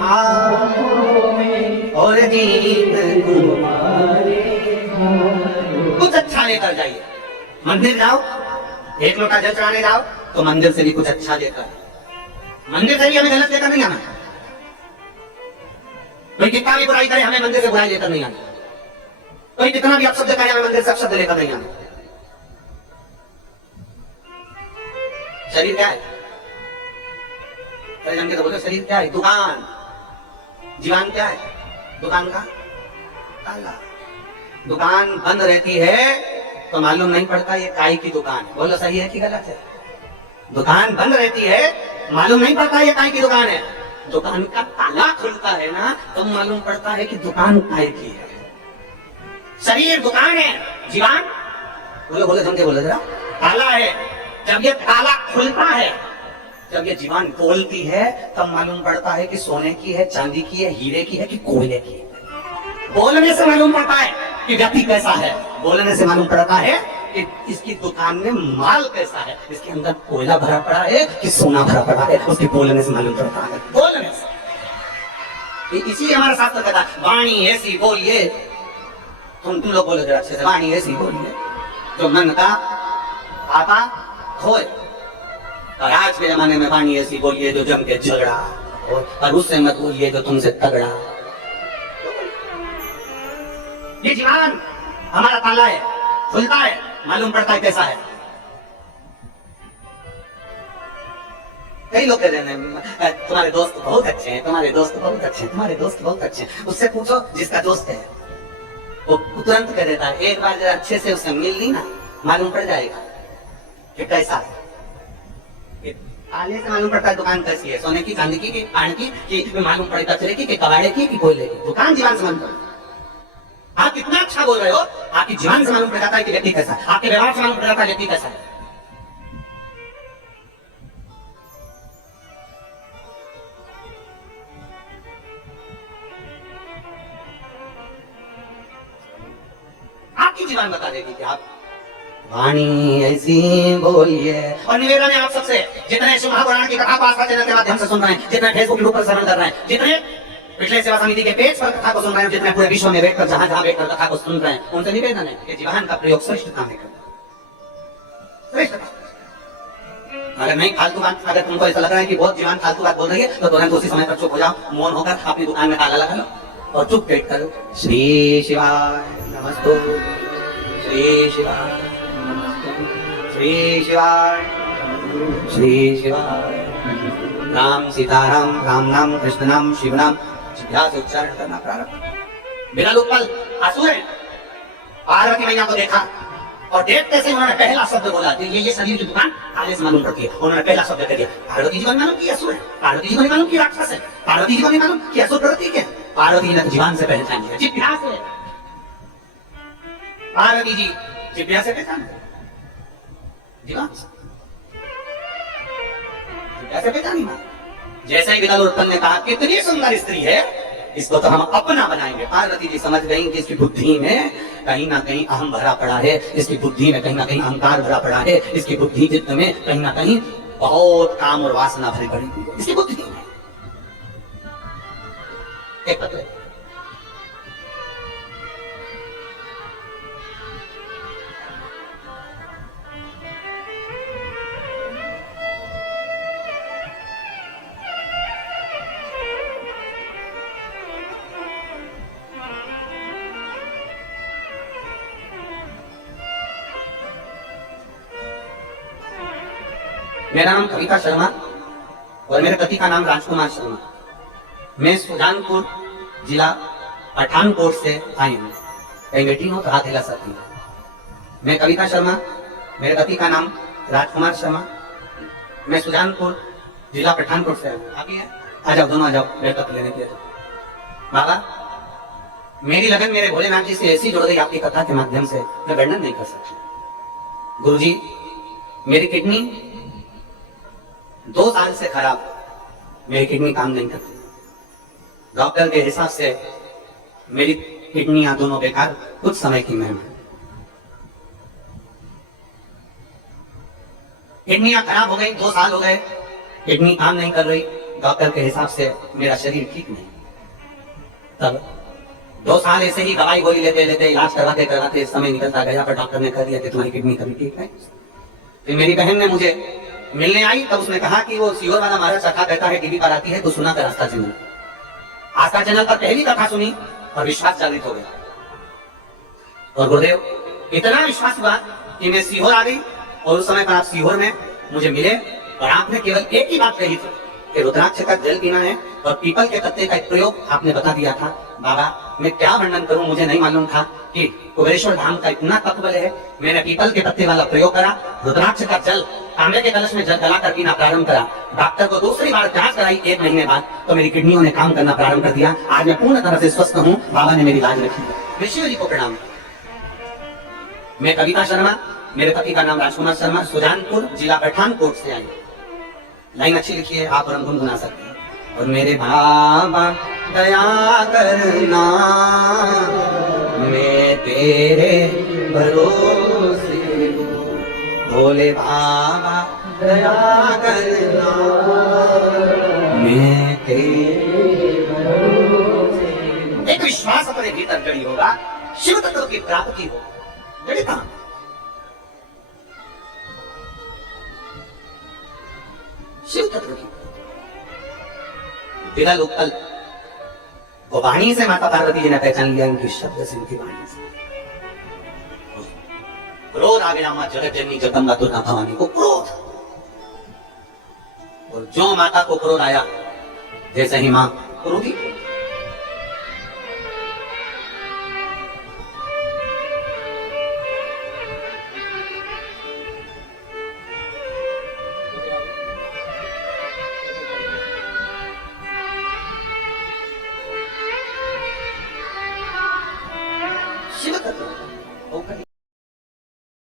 हाथों में और जीत तुम्हारे। कुछ अच्छा लेकर जाइए। मंदिर जाओ, एक लोटा जल चढ़ाने जाओ तो मंदिर से भी कुछ अच्छा लेकर, मंदिर से भी हमें गलत लेकर नहीं आना। कोई कितना भी बुराई करे, हमें मंदिर से बुराई लेकर नहीं आना। कोई कितना भी अपशब्द करे, हमें मंदिर से अपशब्द लेकर नहीं आना। शरीर क्या है? जन के तो बोले शरीर क्या है? दुकान। जीवन क्या है? दुकान का ताला। दुकान बंद रहती है तो मालूम नहीं पड़ता ये काय की दुकान है। बोलो सही है कि गलत है? दुकान बंद रहती है, मालूम नहीं पड़ता ये काय की दुकान है। दुकान का ताला खुलता है ना तो मालूम पड़ता है कि दुकान काय की है। शरीर दुकान है, जीवन बोलो बोलो समझे, बोलो जरा, ताला है। जब ये ताला खुलता है, जब ये जीवन बोलती है तब मालूम पड़ता है कि सोने की है, चांदी की है, हीरे की है कि कोयले की है। बोलने से मालूम पड़ता है कि व्यक्ति कैसा है, बोलने से मालूम पड़ता है कि इसकी दुकान में माल कैसा है, इसके अंदर कोयला भरा पड़ा है कि सोना भरा पड़ा है, उसके बोलने से मालूम पड़ता है, बोलने से। इसलिए हमारा शास्त्र कहता है वाणी ऐसी बोलिए, तुम लोग बोलो जरा अच्छे से, वाणी ऐसी बोलिए जो मन का आता होए। और आज के जमाने में वाणी ऐसी बोलिए जो जम के झगड़ा, और उससे मत बोलिए जो तुमसे तगड़ा। ये जीवन हमारा ताला है, खुलता है, मालूम पड़ता है कैसा है। कई लोग कहते हैं तुम्हारे दोस्त बहुत अच्छे हैं, तुम्हारे दोस्त बहुत अच्छे हैं, तुम्हारे दोस्त बहुत अच्छे हैं। उससे पूछो जिसका दोस्त है, वो तुरंत कह देता है, एक बार जरा अच्छे से उससे मिल ली ना, मालूम पड़ जाएगा कि कैसा है। ताले से मालूम पड़ता है दुकान कैसी है, सोने की, चांदी की, पान की, कि मालूम पड़ता चले की कबाड़े की, कोयले की। दुकान जीवन से मालूम पड़ता। आप कितना अच्छा बोल रहे हो, आपकी जीवन से मालूम पड़ जाता है कि व्यक्ति कैसा है, आपके व्यवहार से मालूम पड़ जाता है व्यक्ति कैसा है। आपकी जीवन बता देगी कि आप वाणी ऐसी बोलिए। और निवेदन है आप सबसे, जितने शिव महापुराण की कथा को आस्था चैनल के माध्यम से सुन रहे हैं, जितने फेसबुक यूट्यूब पर श्रवण कर रहे हैं, जितने पिछले सेवा समिति के पेज पर कथा को सुन रहे हैं, जितने पूरे विश्व में बैठकर जहां जहां बैठकर कथा को सुन रहे हैं, उनसे निवेदन है कि जीवन का प्रयोग श्रेष्ठता में करें, श्रेष्ठता। अगर नहीं फालतू बात, अगर तुमको ऐसा लग रहा है कि बहुत जीवन फालतू बात बोल रही है, तो तुरंत उसी समय पर चुप हो जाओ, मौन होकर अपनी दुकान में ताला लगा लो और चुप बैठ करो। श्री शिवाय नमस्ते, श्री शिवाय, श्री शिवाय, श्री शिवाय। राम सीताराम, राम नाम, कृष्ण नाम, शिव नाम अभ्यास उच्चारण करना प्रारंभ। बिना उत्पल असुर पार्वती मैया को देखा और देखते से उन्होंने पहला शब्द बोला, ये शरीर की दुकान ताले से मालूम पड़ती है। उन्होंने पहला शब्द कह दिया, पार्वती जी को मालूम की असुर है, पार्वती जी को मालूम की राक्षस है, पार्वती जी को मालूम की असुर प्रवृत्ति है। पार्वती ने जीवन से पहचान लिया, जिज्ञासा से पार्वती जी जिज्ञासा से पहचान, जीवन ऐसे पहचानी मां। जैसे ही विदल उत्पन्न ने कहा कितनी सुंदर स्त्री है, इसको तो हम अपना बनाएंगे। पार्वती जी समझ गई कि इसकी बुद्धि में कहीं ना कहीं अहम भरा पड़ा है, इसकी बुद्धि में कहीं ना कहीं अहंकार भरा पड़ा है, इसकी बुद्धि चित्त में कहीं ना कहीं बहुत काम और वासना भरी पड़ी है इसकी बुद्धि में। एक पत्र मेरा नाम कविता शर्मा और मेरे पति का नाम राजकुमार शर्मा। मैं सुजानपुर जिला पठानकोट से आई हूँ। कहीं बेटी हो तो हाथ हिला सकती है। मैं कविता शर्मा, मेरे पति का नाम राजकुमार शर्मा। मैं सुजानपुर जिला पठानकोट से आती है। आ जाओ दोनों, आ जाओ बैठक लेने के लिए। बाबा मेरी लगन मेरे भोलेनाथ जी से ऐसी जुड़ गई आपकी कथा के माध्यम से, मैं वर्णन नहीं कर सकता। गुरुजी मेरी किडनी 2 साल से खराब, मेरी किडनी काम नहीं करती। डॉक्टर के हिसाब से मेरी किडनियां दोनों बेकार, कुछ समय की मैं किडनियां खराब हो गई, 2 साल हो गए, किडनी काम नहीं कर रही। डॉक्टर के हिसाब से मेरा शरीर ठीक नहीं। तब 2 साल ऐसे ही दवाई गोली लेते लेते इलाज करवाते करवाते समय निकलता गया, पर डॉक्टर ने कह दिया कि तुम्हारी किडनी कभी ठीक है। फिर मेरी बहन ने मुझे मिलने आई, तब उसने कहा कि वो सीहोर वाला महाराज कथा कहता है, टीवी पर आती है तो सुना कर आस्था चैनल। आस्था चैनल पर पहली कथा सुनी और विश्वास जागृत हो गया। और गुरुदेव इतना विश्वास हुआ कि मैं सीहोर आ गई। और उस समय पर आप सीहोर में मुझे मिले और आपने केवल एक ही बात कही थी कि रुद्राक्ष का जल पीना है और पीपल के पत्ते का एक प्रयोग आपने बता दिया था। बाबा मैं क्या वर्णन करूं, मुझे नहीं मालूम था कि कुबेरेश्वर धाम का इतना तत्व है। मैंने पीपल के पत्ते वाला प्रयोग करा, रुद्राक्ष का जल तांबे के कलश में जल गलाकर पीना प्रारंभ करा। डॉक्टर को दूसरी बार जांच कराई 1 महीने बाद, तो मेरी किडनियों ने काम करना प्रारंभ कर दिया। आज मैं पूर्ण तरह से स्वस्थ हूँ। बाबा ने मेरी लाज रखी। विष्णु जी को प्रणाम। मैं कविता शर्मा, मेरे पति का नाम राजकुमार शर्मा, सुजानपुर जिला पठानकोट से आई। लाइन अच्छी लिखी है, आप और हम गुनगुना सकते हैं। और मेरे बाबा दया करना, मैं तेरे भरोसे बोले बाबा दया करना मैं तेरे भरोसे। एक विश्वास अपने भीतर जड़ी होगा, शिव तत्व की प्राप्ति हो। जड़ी कहां? शिव तत्व की विरल उत्पल वो वाणी से माता पार्वती जी ने पहचान लिया, उनकी शब्द से, उनकी वाणी से। क्रोध आ गया मां जगत जननी जगदम्बा दुर्गा भवानी को क्रोध, और जो माता को क्रोध आया, जैसे ही मां क्रोधी